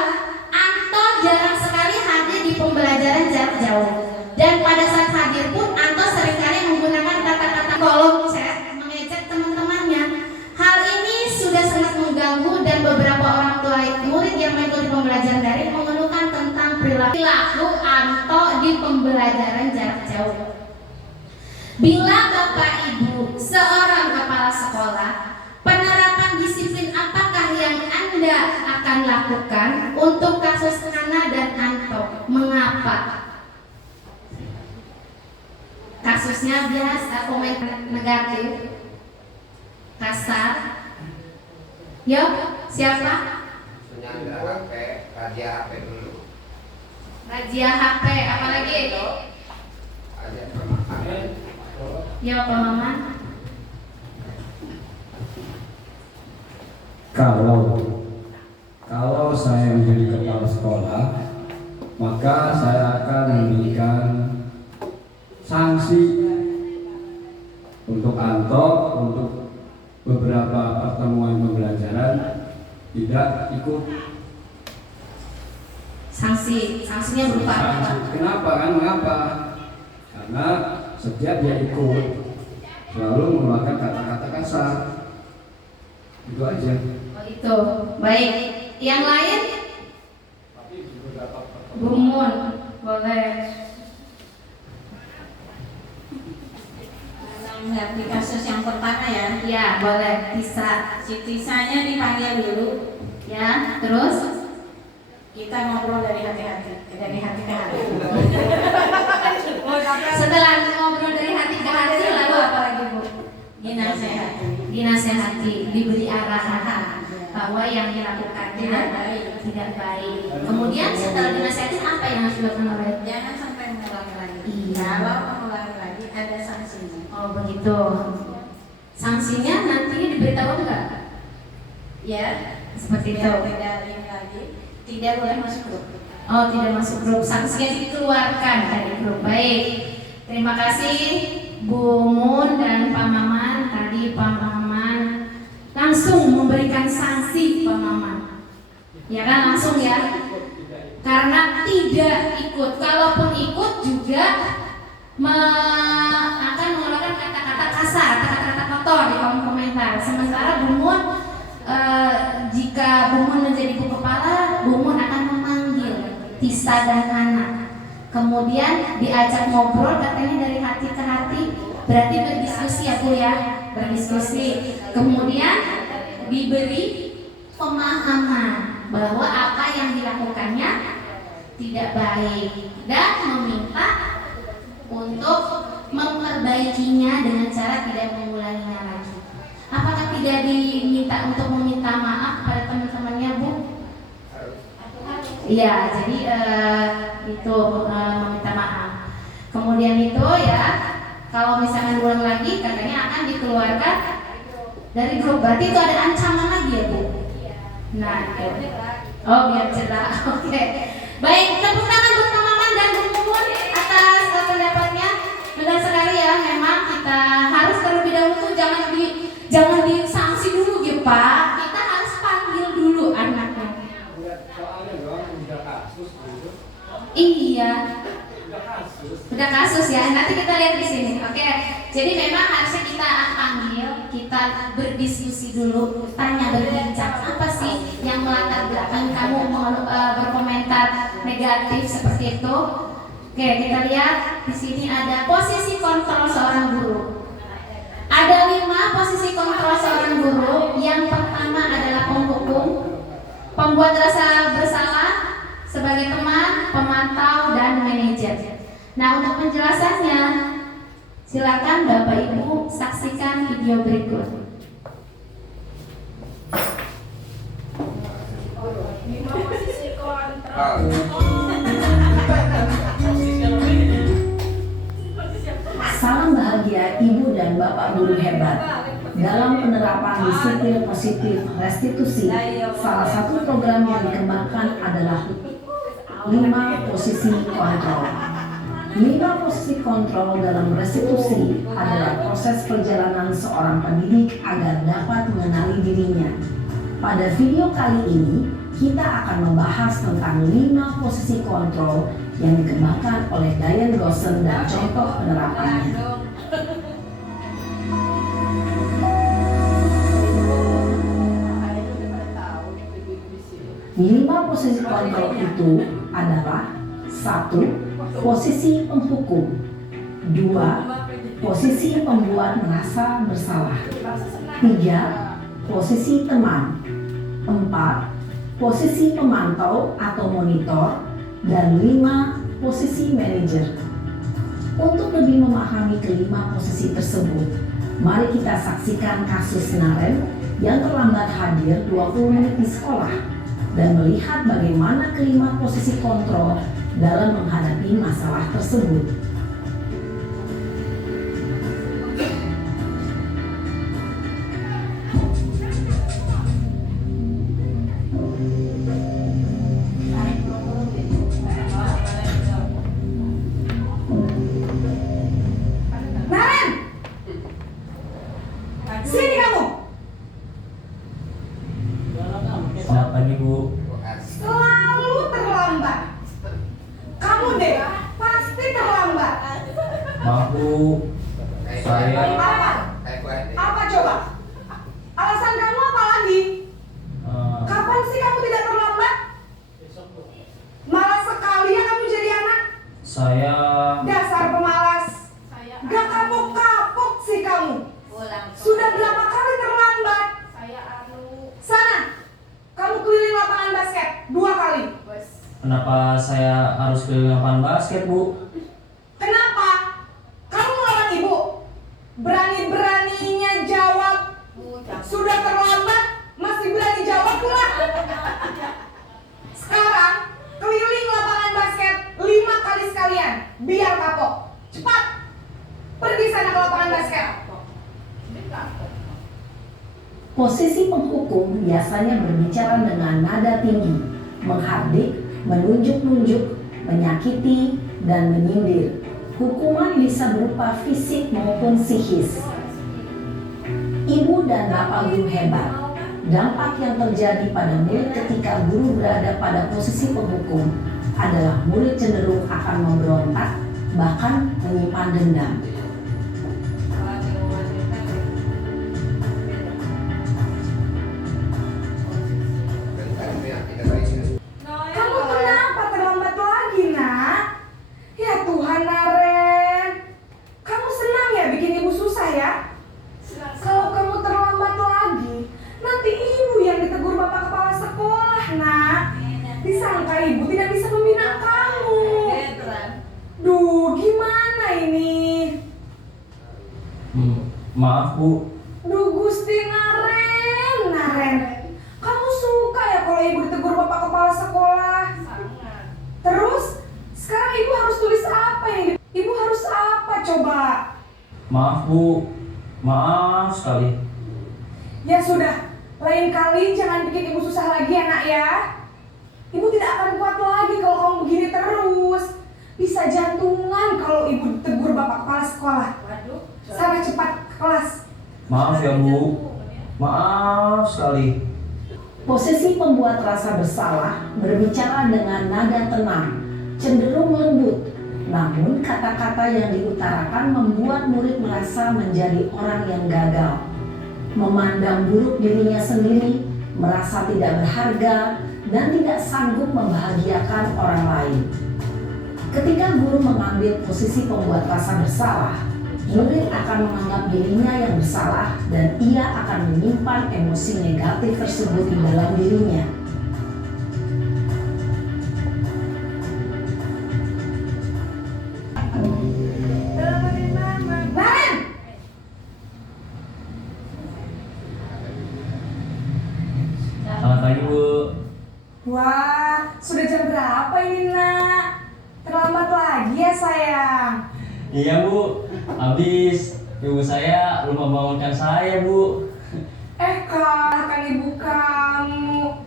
Anto jarang sekali hadir di pembelajaran jarak jauh. Dan pada saat hadir pun Anto seringkali menggunakan kata-kata kolom chat mengejek teman-temannya. Hal ini sudah sangat mengganggu dan beberapa orang tua murid yang mengikuti pembelajaran daring mengeluhkan tentang perilaku Anto di pembelajaran jarak jauh. Bila Bapak Ibu seorang kepala sekolah, penerapan disiplin apakah yang Anda akan lakukan untuk kasus Hana dan Anto? Mengapa? Kasusnya biasa, komen negatif, kasar. Yo, siapa? Penyandra HP, razia HP dulu. Razia HP, apalagi? Razia pemahaman. Ya, pemahaman. Kalau saya menjadi kepala sekolah, maka saya akan memberikan sanksi untuk Anto untuk beberapa pertemuan pembelajaran tidak ikut. Sanksinya berupa apa? Mengapa? Karena setiap dia ikut selalu mengeluarkan kata-kata kasar. Itu aja. Oh, itu. Baik. Yang lain? Bumun, boleh. Menghadapi kasus yang pertama ya. Ya, boleh. Bisa. Si Tisanya dipanggil dulu. Ya, terus Kita ngobrol dari hati-hati, dari hati ke hati. setelah ngobrol dari hati ke hati lalu apa lagi, Bu? Dinasehati. Dinasehati, diberi arahan. bahwa yang dilakukannya Tidak baik. tidak baik. Kemudian setelah dinasihatin apa yang harus dilakukan oleh? Jangan sampai mengulangi lagi. Iya. Kalau mengulangi lagi ada sanksinya. Oh begitu. Sanksinya nantinya diberitahu enggak? Ya, Seperti itu. tidak ini lagi, tidak boleh masuk grup. Oh tidak masuk grup, sanksinya dikeluarkan dari grup. Baik. Terima kasih Bu Mun dan Pak Maman. Tadi Pak Maman langsung memberikan sanksi Pak Maman. Ya kan langsung ya. Karena tidak ikut. Kalaupun ikut juga akan mengeluarkan kata-kata kasar, kata-kata kotor di kolom komentar. Sementara Bu Mun jika Bu Mun menjadi ibu kepala, Bu Mun akan memanggil Tisa dan Hana. Kemudian diajak ngobrol katanya dari hati ke hati. Berarti berdiskusi ya Bu ya, berdiskusi. Kemudian diberi pemahaman bahwa apa yang dilakukannya tidak baik dan meminta untuk memperbaikinya dengan cara tidak mengulanginya lagi. Apakah tidak diminta untuk meminta maaf pada teman-temannya Bu? Iya, jadi itu meminta maaf. Kemudian itu ya, kalau misalkan diulang lagi katanya akan dikeluarkan dari grup. Berarti itu ada ancaman lagi ya Bu? Nah itu. Oh biar jelas. Oke. Baik, tepuk tangan untuk Pak Maman dan Bu Mumun atas pendapatnya. Benar sekali ya, memang kita harus terlebih dahulu jangan disanksi dulu ya Pak. Kita harus panggil dulu anaknya. Soalnya doang udah kasus gitu. Iya. Udah kasus. Udah kasus ya. Nanti kita lihat di sini. Oke. Jadi memang harusnya kita panggil, kita berdiskusi dulu, tanya berbincang apa sih yang melatar belakang kamu berkomentar negatif seperti itu. Oke, kita lihat di sini ada posisi kontrol seorang guru. Ada 5 posisi kontrol seorang guru. Yang pertama adalah penghukum, pembuat rasa bersalah, sebagai teman, pemantau, dan manajer. Nah, untuk penjelasannya, silakan Bapak Ibu saksikan video berikut. Salam bahagia Ibu dan Bapak guru hebat. Dalam penerapan disiplin positif restitusi, salah satu program yang dikembangkan adalah 5 posisi kontrol. 5 posisi kontrol dalam restitusi adalah proses perjalanan seorang pendidik agar dapat mengenali dirinya. Pada video kali ini, kita akan membahas tentang 5 posisi kontrol yang dikembangkan oleh Diane Goshen dan contoh penerapannya. 5 posisi kontrol itu adalah 1. Posisi penghukum, 2. Posisi pembuat merasa bersalah, 3. Posisi teman, 4. Posisi pemantau atau monitor, dan 5. Posisi manajer. Untuk lebih memahami kelima posisi tersebut, mari kita saksikan kasus Naren yang terlambat hadir 20 menit di sekolah dan melihat bagaimana kelima posisi kontrol dalam menghadapi masalah tersebut. Naren! Sini kamu! Siapa nih Bu? Selalu terlambat. Kamu deh, pasti terlambat. Maaf Bu, saya Apa? Apa coba? Alasan kamu apa lagi? Kapan sih kamu tidak terlambat? Malas sekali ya kamu jadi anak. saya Dasar pemalas. Gak kapok-kapok sih kamu. Sudah berapa kali terlambat? Sana, kamu keliling lapangan basket 2 kali. kenapa saya harus ke lapangan basket Bu? Kenapa? Kamu melawan ibu? Berani-beraninya jawab. Sudah terlambat, masih berani jawab. kalian, biar kapok. Cepat, pergi sana ke lapangan basket. Posisi penghukum biasanya berbicara dengan nada tinggi, menghardik, menunjuk-nunjuk, menyakiti, dan menyindir. Hukuman bisa berupa fisik maupun psikis. Ibu dan bapak guru hebat. Dampak yang terjadi pada murid ketika guru berada pada posisi penghukum adalah murid cenderung akan memberontak, bahkan menyimpan dendam. Kamu kenapa terlambat lagi, Nak? Ya Tuhan, Naren. Kamu senang ya bikin ibu susah ya? Kalau kamu terlambat lagi, nanti ibu yang ditegur bapak kepala sekolah, Nak. Disangka ibu tidak bisa membina kamu. Duh, gimana ini? Maaf Bu, Duh, Gusti Naren. Kamu suka ya kalau ibu ditegur bapak kepala sekolah? Terus, sekarang ibu harus tulis apa ini? Ibu harus apa coba? maaf Bu, maaf sekali. Ya sudah, lain kali jangan bikin ibu susah lagi ya, Nak ya. Ibu tidak akan kuat lagi kalau kamu begini terus. Bisa jantungan kalau ibu ditegur bapak kepala sekolah. Sana cepat ke kelas. Maaf ya Bu, maaf sekali. Posisi pembuat rasa bersalah berbicara dengan nada tenang, cenderung lembut. Namun kata-kata yang diutarakan membuat murid merasa menjadi orang yang gagal, memandang buruk dirinya sendiri, merasa tidak berharga, dan tidak sanggup membahagiakan orang lain. Ketika guru mengambil posisi pembuat rasa bersalah, murid akan menganggap dirinya yang bersalah dan ia akan menyimpan emosi negatif tersebut di dalam dirinya. Naren! Selamat pagi Bu. Wah, sudah jam berapa ini, Nak? Terlambat lagi ya, sayang. Iya Bu, habis ibu saya lupa bangunkan saya Bu. Kan ibu kamu.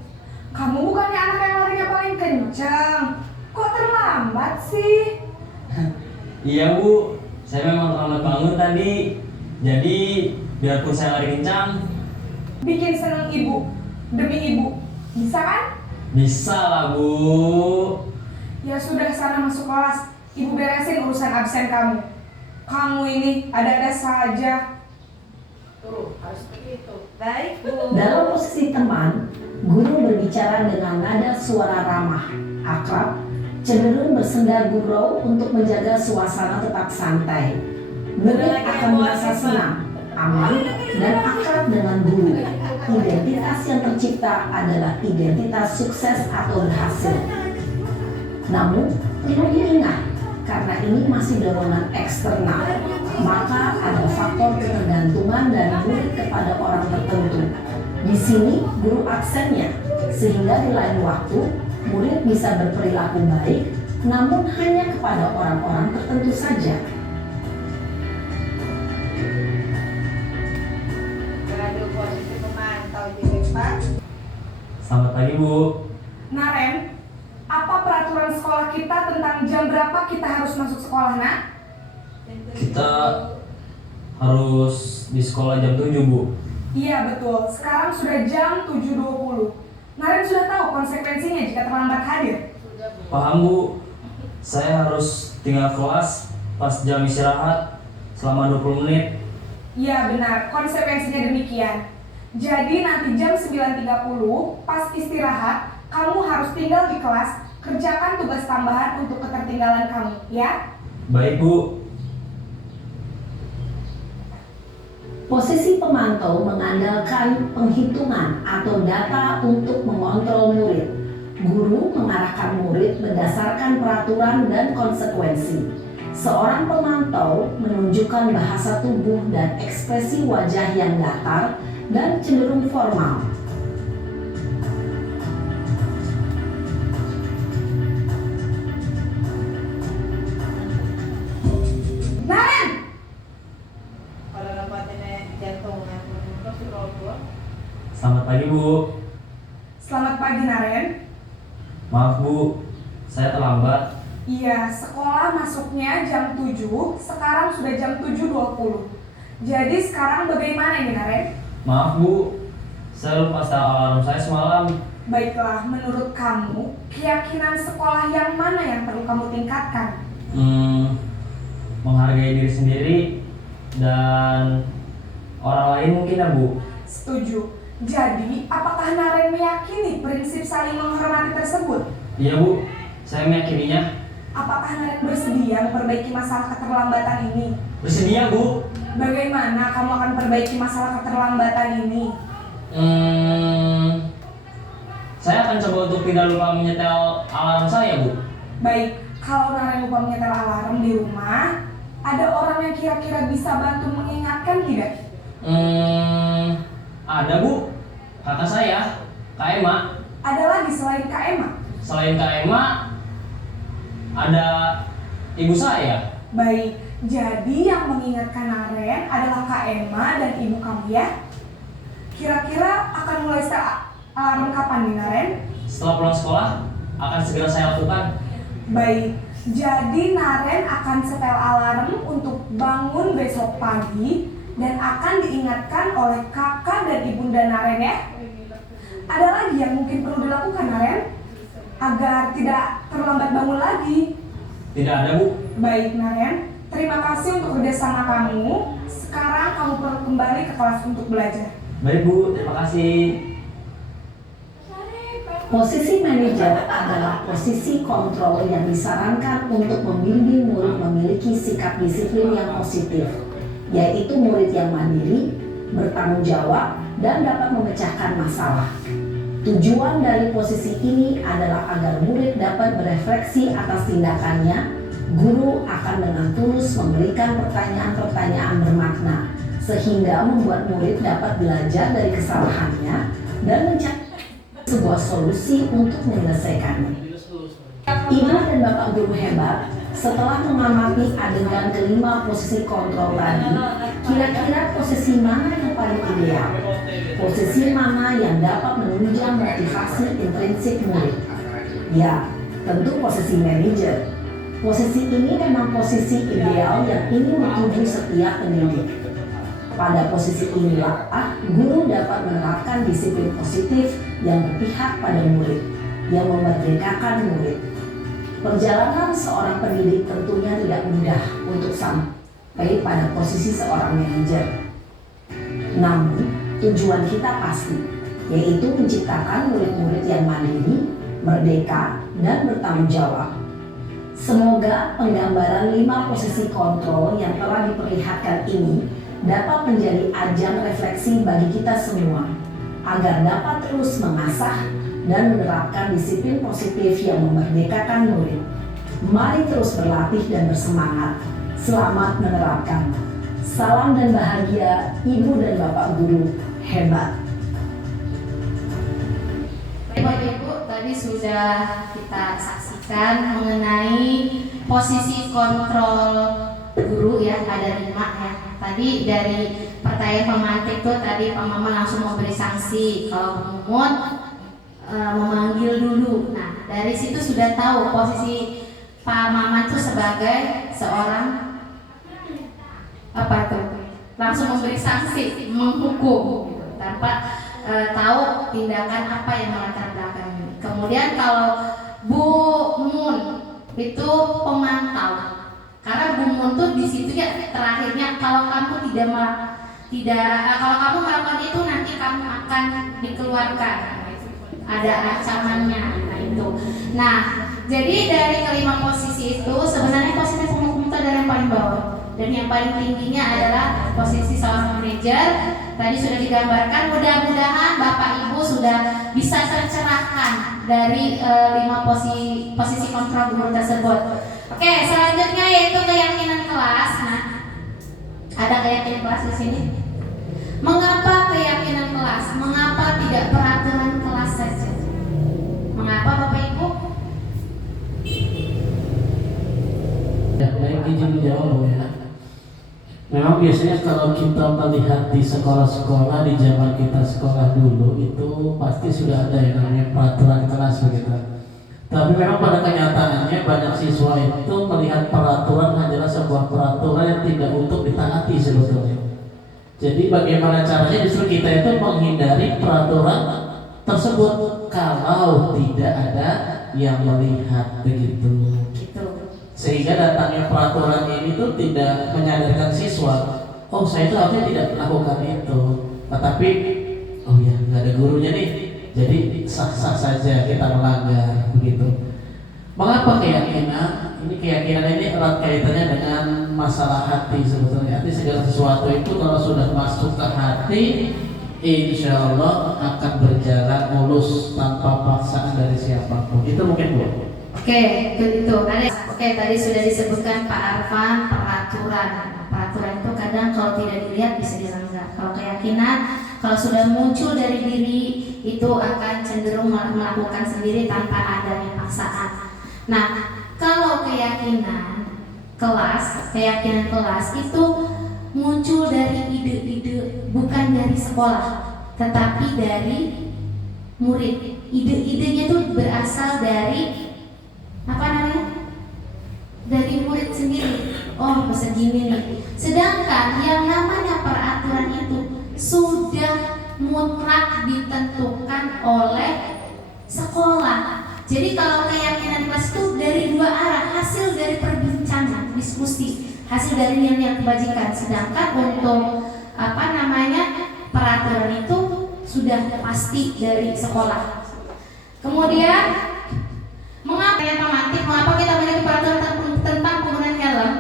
Kamu bukannya anak yang larinya paling kencang. Kok terlambat sih? Iya Bu, saya memang terlambat bangun tadi. Jadi biarpun saya lari kencang, Bikin seneng ibu, demi ibu. Bisa kan? bisa lah Bu. Ya sudah, sana masuk kelas. Ibu beresin urusan absen kamu. Kamu ini ada-ada saja. Tuh, harus begitu. Baik, Bu. Dalam posisi teman, guru berbicara dengan nada suara ramah, akrab, cenderung bersenda gurau untuk menjaga suasana tetap santai. Murid akan merasa senang, aman, dan akrab dengan guru. Identitas yang tercipta adalah identitas sukses atau berhasil. Namun, perlu diingat, karena ini masih dorongan eksternal, maka ada faktor ketergantungan dari murid kepada orang tertentu. Di sini guru aksennya, sehingga di lain waktu murid bisa berperilaku baik, namun hanya kepada orang-orang tertentu saja. Waduh, posisi pemantau juga, Pak. Selamat pagi Bu. Naren, apa peraturan sekolah kita tentang jam berapa kita harus masuk sekolah, Nak? Kita harus di sekolah jam 7 Bu. Iya betul, sekarang sudah jam 7.20. Naren sudah tahu konsekuensinya jika terlambat hadir. Paham Bu, saya harus tinggal kelas pas jam istirahat selama 20 menit. Iya benar, konsekuensinya demikian. Jadi nanti jam 9.30 pas istirahat, kamu harus tinggal di kelas, kerjakan tugas tambahan untuk ketertinggalan kamu, ya? Baik Bu. Posisi pemantau mengandalkan penghitungan atau data untuk mengontrol murid. Guru mengarahkan murid berdasarkan peraturan dan konsekuensi. Seorang pemantau menunjukkan bahasa tubuh dan ekspresi wajah yang datar dan cenderung formal. Selamat pagi, Bu. Selamat pagi, Naren. Maaf, Bu. Saya terlambat. Iya, sekolah masuknya jam 7, sekarang sudah jam 7.20. Jadi sekarang bagaimana ini, Naren? Maaf, Bu. Saya lupa setel alarm saya semalam. Baiklah, menurut kamu, keyakinan sekolah yang mana yang perlu kamu tingkatkan? Menghargai diri sendiri dan orang lain mungkin ya, Bu. Setuju. Jadi, apakah Naren meyakini prinsip saling menghormati tersebut? Iya, Bu. Saya meyakininya. Apakah Naren bersedia memperbaiki masalah keterlambatan ini? Bersedia, Bu. Bagaimana kamu akan perbaiki masalah keterlambatan ini? Saya akan coba untuk tidak lupa menyetel alarm saya, Bu. Baik, kalau Naren lupa menyetel alarm di rumah, ada orang yang kira-kira bisa bantu mengingatkan tidak? Ada, Bu. Kakak saya, Kak Emma. Ada lagi selain Kak Emma? Selain Kak Emma, ada ibu saya. Baik, jadi yang mengingatkan Naren adalah Kak Emma dan ibu kamu ya? Kira-kira akan mulai setel alarm kapan nih, Naren? Setelah pulang sekolah, akan segera saya lakukan. Baik, jadi Naren akan setel alarm untuk bangun besok pagi dan akan diingatkan oleh kakak dan ibunda Naren ya. Ada lagi yang mungkin perlu dilakukan, Naren? Agar tidak terlambat bangun lagi. Tidak ada, Bu. Baik, Naren. Terima kasih untuk kerjasama kamu. Sekarang kamu perlu kembali ke kelas untuk belajar. Baik, Bu. Terima kasih. Posisi manajer adalah posisi kontrol yang disarankan untuk membimbing murid memiliki sikap disiplin yang positif, yaitu murid yang mandiri, bertanggung jawab, dan dapat memecahkan masalah. Tujuan dari posisi ini adalah agar murid dapat berefleksi atas tindakannya. Guru akan dengan tulus memberikan pertanyaan-pertanyaan bermakna, sehingga membuat murid dapat belajar dari kesalahannya dan mencari sebuah solusi untuk menyelesaikannya. Ibu dan Bapak Guru hebat, setelah mengamati adegan kelima posisi kontrol tadi, kira-kira posisi mana yang paling ideal? Posisi mana yang dapat menunjang motivasi intrinsik murid? Ya, tentu posisi manajer. Posisi ini memang posisi ideal yang ingin dituju setiap pendidik. Pada posisi inilah guru dapat menerapkan disiplin positif yang berpihak pada murid, yang memerdekakan murid. Perjalanan seorang pendidik tentunya tidak mudah untuk sampai pada posisi seorang manajer. Namun, tujuan kita pasti, yaitu menciptakan murid-murid yang mandiri, merdeka, dan bertanggung jawab. Semoga penggambaran 5 posisi kontrol yang telah diperlihatkan ini dapat menjadi ajang refleksi bagi kita semua, agar dapat terus mengasah dan menerapkan disiplin positif yang memerdekakan murid. Mari terus berlatih dan bersemangat. Selamat menerapkan. Salam dan bahagia Ibu dan Bapak Guru hebat. Bapak Ibu, tadi sudah kita saksikan mengenai posisi kontrol guru ya, ada 5 ya. Tadi dari pertanyaan pemantik tuh tadi Pak Maman langsung memberi sanksi, kalau Bu Mumun memanggil dulu. Nah, dari situ sudah tahu posisi Pak Maman tuh sebagai seorang apa tuh? Langsung memberi sanksi, menghukum gitu, tanpa tahu tindakan apa yang melatar belakangnya. Kemudian kalau Bu Mun itu pemantau. Karena Bu Mun tuh di situ ya terakhirnya, kalau kamu kalau kamu melakukan itu nanti kamu akan dikeluarkan, ada ancamannya. Nah itu. Nah jadi dari kelima posisi itu sebenarnya posisi penghukum itu adalah yang paling bawah, dan yang paling tingginya adalah posisi seorang manajer. Tadi sudah digambarkan. Mudah-mudahan Bapak Ibu sudah bisa tercerahkan dari 5 posisi kontrol guru tersebut. Oke, selanjutnya yaitu keyakinan kelas. Nah, ada keyakinan kelas di sini. Mengapa keyakinan kelas? Mengapa tidak peraturan kelas saja? Mengapa Bapak Ibu? Ya, baik, izin menjawab ya. Memang biasanya kalau kita melihat di sekolah-sekolah di zaman kita sekolah dulu itu pasti sudah ada yang namanya peraturan kelas begitu. Tapi memang pada kenyataannya banyak siswa itu melihat peraturan hanyalah sebuah peraturan yang tidak untuk ditaati sebetulnya. Jadi bagaimana caranya justru kita itu menghindari peraturan tersebut kalau tidak ada yang melihat begitu. Sehingga datangnya peraturan ini tuh tidak menyadarkan siswa, oh saya itu harusnya tidak melakukan itu. Tetapi oh ya nggak ada gurunya nih, jadi sah-sah saja kita melanggar begitu. Mengapa keyakinan? Ini keyakinan ini erat kaitannya dengan masalah hati sebetulnya. Arti segala sesuatu itu kalau sudah masuk ke hati, insya Allah akan berjalan mulus tanpa paksaan dari siapapun. Itu mungkin Bu. Oke, itu ada. Oke, tadi sudah disebutkan Pak Arfan peraturan. Peraturan itu kadang kalau tidak dilihat bisa dilanggar. Kalau keyakinan, kalau sudah muncul dari diri itu akan cenderung melakukan sendiri tanpa adanya paksaan. Nah, kalau keyakinan kelas itu muncul dari ide-ide bukan dari sekolah, tetapi dari murid. Ide-idenya itu berasal dari apa namanya? Dari murid sendiri. Oh, bisa gini nih. Sedangkan yang namanya peraturan itu sudah mutlak ditentukan oleh sekolah. Jadi kalau keyakinan kelas itu dari dua arah, hasil dari perbincangan, diskusi, hasil dari nilai kebajikan. Sedangkan untuk apa namanya peraturan itu sudah pasti dari sekolah. Kemudian mengapa kita memiliki peraturan tentang penggunaan helm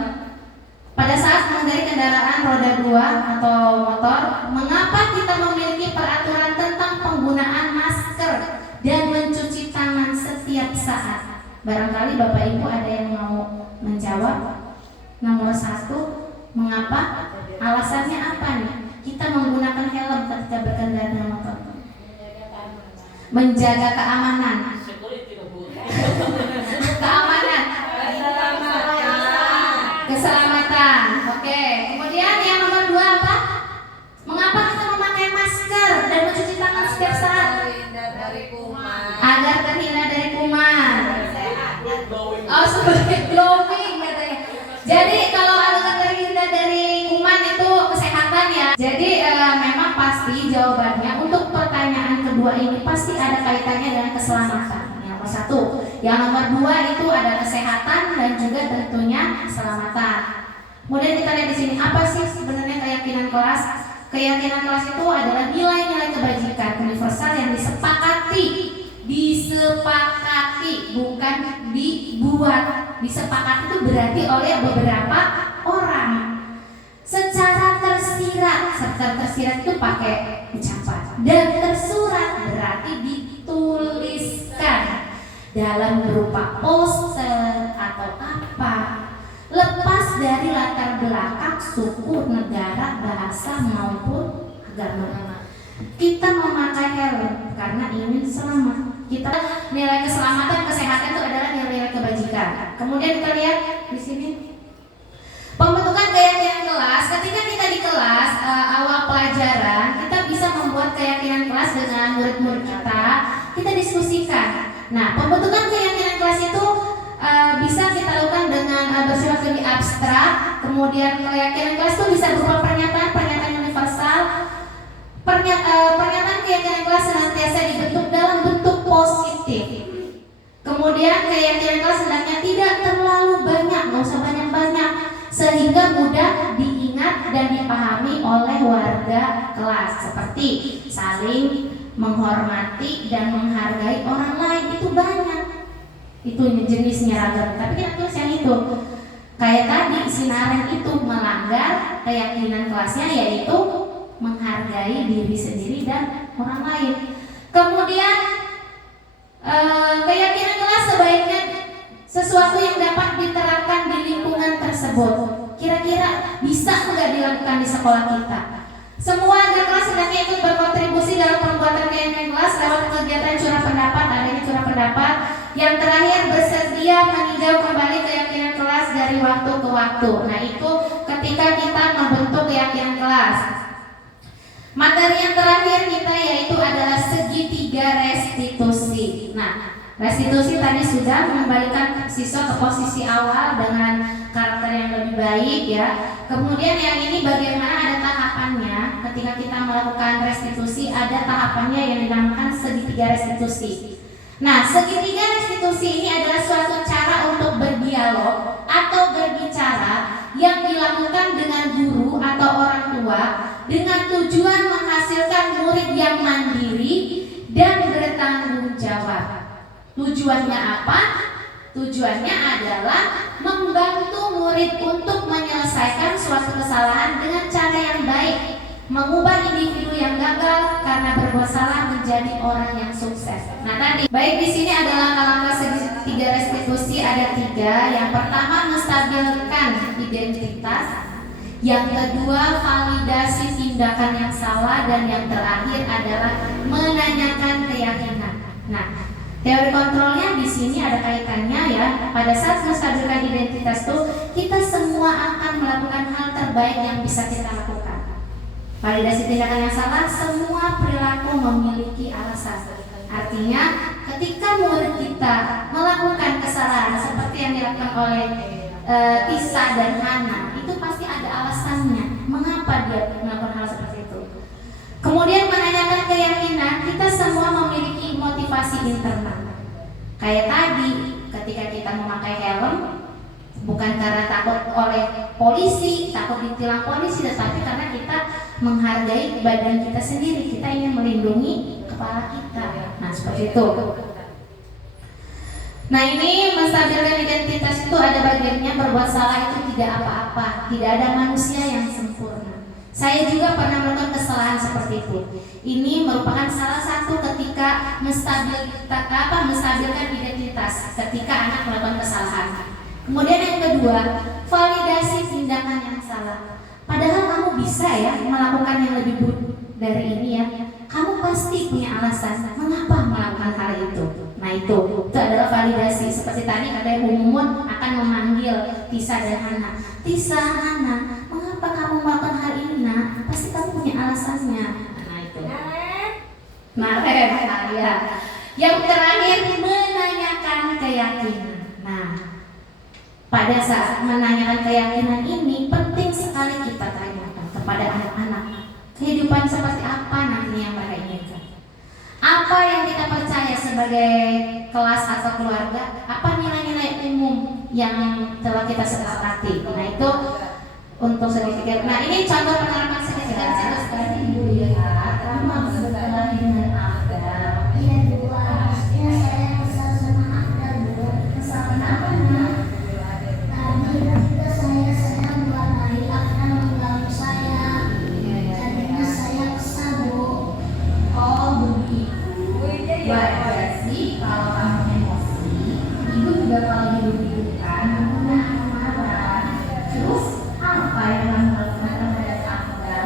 pada saat mengendarai kendaraan roda 2 atau motor? Mengapa kita memiliki peraturan tentang penggunaan masker dan mencuci tangan setiap saat? Barangkali Bapak Ibu ada yang mau menjawab. Nomor 1, mengapa? Alasannya apa nih? Kita menggunakan helm ketika berkendara dengan motor. Menjaga keamanan. Keamanan. Keselamatan. Oke. Kemudian yang nomor 2 apa? Mengapa kita memakai masker dan mencuci tangan setiap saat? Agar terhindar dari kuman. Oh, sebagai glowing katanya. Jadi kalau agar terhindar dari kuman itu kesehatan ya. Jadi memang pasti jawabannya untuk pertanyaan kedua ini pasti ada kaitannya dengan keselamatan. Yang nomor 1. Yang nomor 2 itu ada kesehatan dan juga tentunya keselamatan. Kemudian kita lihat di sini apa sih sebenarnya keyakinan kelas? Keyakinan kelas itu adalah nilai-nilai kebajikan universal yang disepakati, bukan dibuat. Disepakati itu berarti oleh beberapa orang secara tersirat. Secara tersirat itu pakai ucapan, dan tersurat berarti dituliskan dalam berupa poster atau apa, lepas dari latar belakang suku, negara, bahasa maupun agama. Kita memakai helm karena ingin selamat. Kita nilai keselamatan, kesehatan itu adalah nilai kebajikan. Kemudian kita lihat di sini pembentukan keyakinan kelas. Ketika kita di kelas awal pelajaran, kita bisa membuat keyakinan kelas dengan murid-murid kita. Kita diskusikan. Nah, pembentukan keyakinan kelas itu bisa kita lakukan dengan bersifat lebih abstrak. Kemudian keyakinan kelas itu bisa berupa pernyataan universal. Pernyataan keyakinan kelas senantiasa dibentuk dalam bentuk positif. Kemudian keyakinan kelas hendaknya tidak terlalu banyak, nggak usah banyak-banyak, sehingga mudah diingat dan dipahami oleh warga kelas. Seperti saling menghormati dan menghargai orang lain, itu banyak. Itu jenisnya ragam. Tapi kita tulis yang itu. Kayak tadi Sinaren itu melanggar keyakinan kelasnya, yaitu menghargai diri sendiri dan orang lain. Kemudian keyakinan kelas sebaiknya sesuatu yang dapat diterapkan di lingkungan tersebut. Kira-kira bisa nggak dilakukan di sekolah kita? Semua warga kelas hendaknya ikut berkontribusi dalam pembuatan keyakinan kelas lewat kegiatan curah pendapat. Adanya curah pendapat Yang terakhir, bersedia meninjau kembali keyakinan kelas dari waktu ke waktu. Nah, itu ketika kita membentuk keyakinan kelas. Materi yang terakhir kita yaitu adalah segitiga restitusi. Nah, restitusi tadi sudah mengembalikan siswa ke posisi awal dengan karakter yang lebih baik ya. Kemudian yang ini bagaimana ada tahapannya. Ketika kita melakukan restitusi ada tahapannya yang dinamakan segitiga restitusi. Nah, segitiga restitusi ini adalah suatu cara untuk berdialog atau berbicara yang dilakukan dengan guru atau orang tua dengan tujuan menghasilkan murid yang mandiri dan bertanggung jawab. Tujuannya apa? Tujuannya adalah membantu murid untuk menyelesaikan suatu kesalahan dengan cara yang baik, mengubah individu yang gagal karena berbuat salah menjadi orang yang sukses. Nah, tadi baik di sini adalah langkah segitiga restitusi ada 3. Yang pertama, menstabilkan identitas. Yang kedua, validasi tindakan yang salah, dan yang terakhir adalah menanyakan keyakinan. Nah, teori kontrolnya di sini ada kaitannya ya. Pada saat menstabilkan identitas tuh kita semua akan melakukan hal terbaik yang bisa kita lakukan. Validasi tindakan yang salah, semua perilaku memiliki alasan. Artinya, ketika murid kita melakukan kesalahan seperti yang dilakukan oleh Tisa dan Hana, itu pasti ada alasannya. Mengapa dia melakukan hal seperti itu? Kemudian menanyakan keyakinan, kita semua memiliki motivasi internal. Kayak tadi, ketika kita memakai helm, bukan karena takut oleh polisi, takut ditilang polisi, tetapi karena kita menghargai badan kita sendiri, kita ingin melindungi kepala kita. Nah, seperti itu. Nah, ini menstabilkan identitas itu ada bagiannya. Berbuat salah itu tidak apa-apa, tidak ada manusia yang sempurna. Saya juga pernah melakukan kesalahan seperti itu. Ini merupakan salah satu ketika menstabilkan identitas ketika anak melakukan kesalahan. Kemudian yang kedua, validasi tindakan yang salah. Padahal kamu bisa ya melakukan yang lebih buruk dari ini ya. Kamu pasti punya alasan mengapa melakukan hal itu. Nah, itu adalah validasi. Seperti tadi kata Ibu Mumun akan memanggil Tisa dan Hana. Tisa, Hana, mengapa kamu melakukan hal ini? Nah, pasti kamu punya alasannya. Nah, itu. Ya. Yang terakhir, menanyakan keyakinan. Nah, pada saat menanyakan keyakinan ini penting sekali kita tanyakan kepada anak-anak. Kehidupan seperti apa nantinya yang mereka inginkan? Apa yang kita percaya sebagai kelas atau keluarga? Apa nilai-nilai umum yang telah kita sepakati? Nah, itu untuk sedikit. Nah, ini contoh penerapan segitiga restitusi dulu ya. Kamu bersebelah dengan Abdal. Iya, dua. Ya, saya kesal sama Abdal dulu. Kesal kenapa nih? Tadi juga saya sedang mewarnai Abdal mengganggu saya. Jadinya saya kesal, Bu. Oh, begitu. Wajar sih kalau kamu emosi. Ibu juga kalau dibutuhkan mudah marah. Terus apa yang kamu lakukan terhadap Abdal?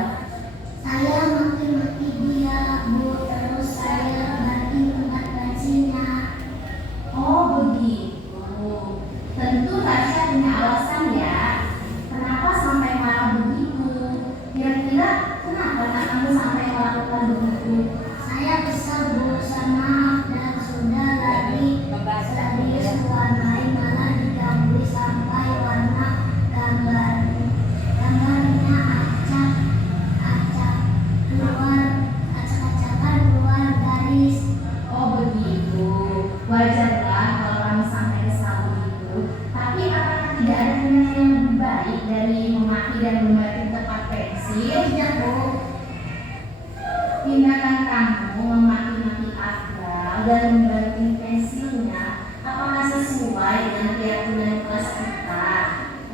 Saya maki-maki dia, Bu. Terus saya ganti tempat gajinya. Oh, begitu. Tentu Tasya punya alasan ya. Kenapa sampai marah begitu? Kira-kira kenapa kamu sampai melakukan begitu? Saya kesal, Bu, sama Abdal. Sudah lagi serius warnai malah diganggu sampai warna gambarnya acak-acakan keluar garis. Oh, begitu. Wajarlah kalau kamu sampai kesal begitu. Tapi apakah tidak ada yang lebih baik dari memaki dan membatik tempat pensil? Ya, Bu. Tindakan kamu memaki-maki Abdal dan membatik pensilnya apakah sesuai dengan keyakinan kelas kita?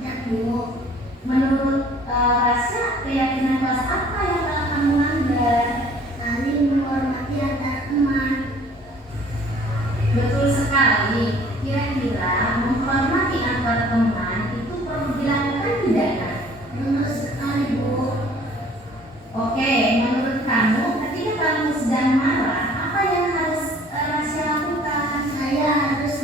Ya, Bu. Menurut Rasya, keyakinan kelas apa yang telah kamu langgar? Saling menghormati antar teman. Betul sekali. Kira-kira menghormati antar teman itu perlu dilakukan tidak ya? Benar sekali, Bu. Oke, menurut kamu ketika kamu sedang marah, apa yang harus Rasya lakukan? Saya harus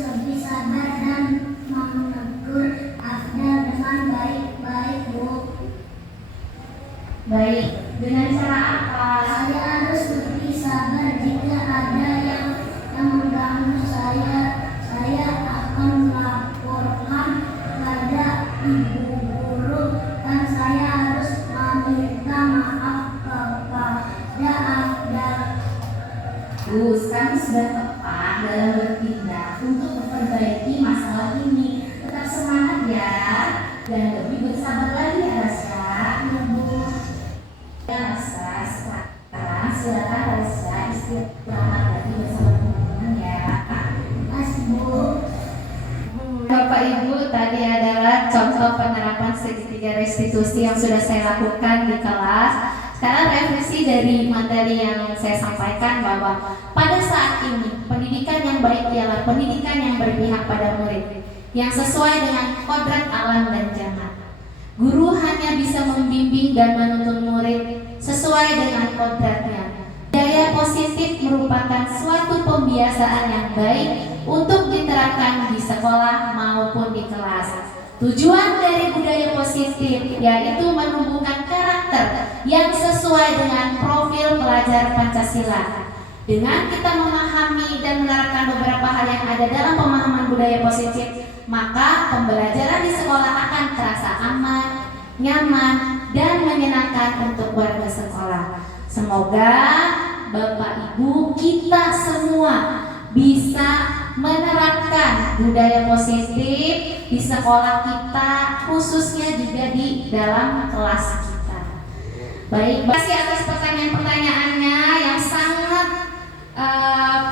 Baik, dengan cara apa? Saya harus lebih sabar jika ada yang mengganggu saya. Saya akan melaporkan pada ibu guru dan saya harus meminta maaf kepada Anda. Gus, kami sudah tepat dalam bertindak untuk memperbaiki masalah ini. Tetap semangat ya, dan lebih bersabar lagi ya Rasya. Ibu, Ya Rasya, sekarang silakan Rasya istirahat lagi bersama teman-teman ya. Mas Bu. Bapak Ibu, tadi adalah contoh penerapan segitiga restitusi yang sudah saya lakukan di kelas. Sekarang revisi dari materi yang saya sampaikan bahwa pada saat ini pendidikan yang baik ialah pendidikan yang berpihak pada murid, yang sesuai dengan kodrat alam dan zaman. Guru hanya bisa membimbing dan menuntun murid sesuai dengan kodratnya. Budaya positif merupakan suatu pembiasaan yang baik untuk diterapkan di sekolah maupun di kelas. Tujuan dari budaya positif yaitu menumbuhkan karakter yang sesuai dengan profil pelajar Pancasila. Dengan kita memahami dan menerapkan beberapa hal yang ada dalam pemahaman budaya positif, maka pembelajaran di sekolah akan terasa aman, nyaman, dan menyenangkan untuk warga sekolah. Semoga Bapak Ibu kita semua bisa menerapkan budaya positif di sekolah kita, khususnya juga di dalam kelas kita. Baik, terima kasih atas pertanyaan-pertanyaannya yang sangat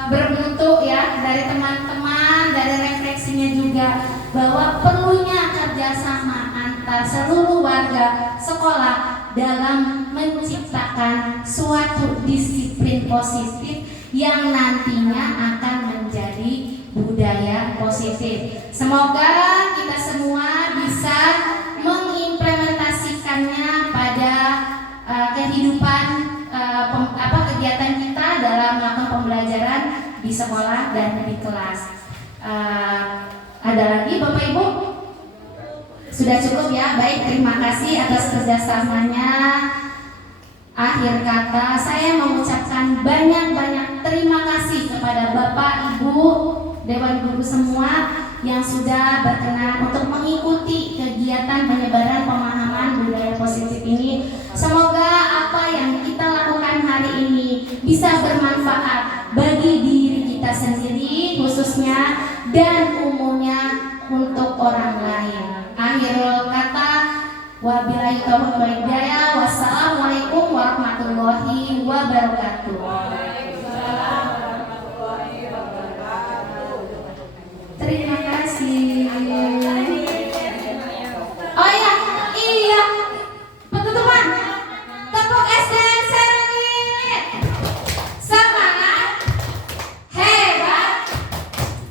berbentuk ya dari teman-teman, dari refleksinya juga bahwa perlunya kerjasama antar seluruh warga sekolah dalam menciptakan suatu disiplin positif yang nantinya akan menjadi budaya positif. Semoga kita semua bisa mengimplementasikannya pada kehidupan kegiatan kita dalam melakukan pembelajaran di sekolah dan di kelas. Ada lagi Bapak Ibu? Sudah cukup ya? Baik, terima kasih atas kerjasamanya. Akhir kata saya mengucapkan banyak-banyak terima kasih kepada Bapak Ibu Dewan Guru semua yang sudah berkenan untuk mengikuti kegiatan penyebaran pemahaman budaya positif ini. Semoga apa yang kita lakukan hari ini bisa bermanfaat bagi diri kita sendiri khususnya dan umumnya untuk orang lain. Akhirul kata, wabillahi taufiq wal hidayah. Wassalamualaikum warahmatullahi wabarakatuh. Terima kasih. Oh ya, iya. Teman-teman, tepuk SDN Serwilit. Semangat, hebat,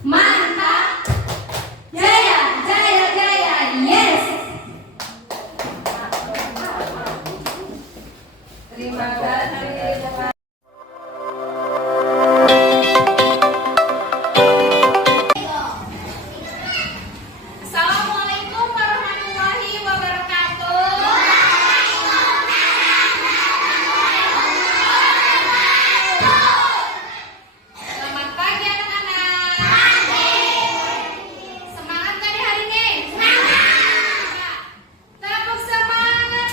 mantap, jaya, jaya, jaya, yes. Terima kasih. Assalamualaikum warahmatullahi wabarakatuh. Selamat pagi anak-anak. Semangat nggak di hari ini? Semangat. Tepuk semangat.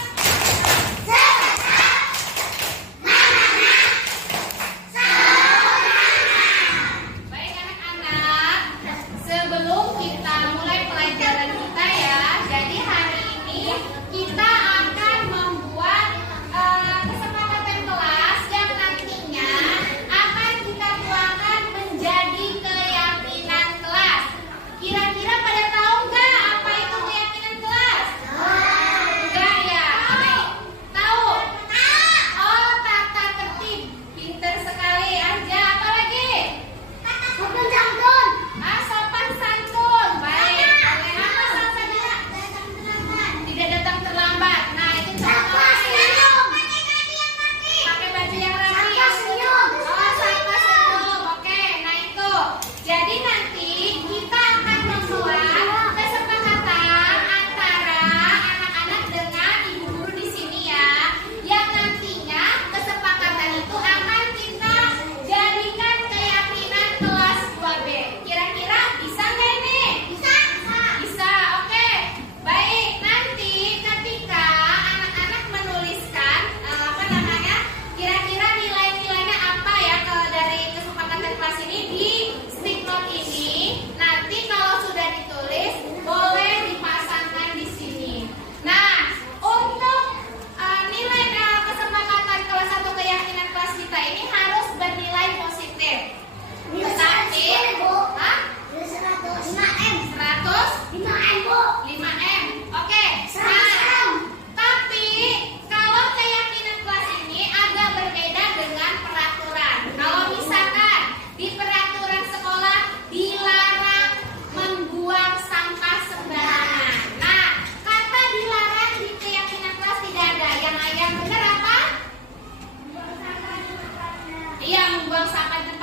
dibangsakan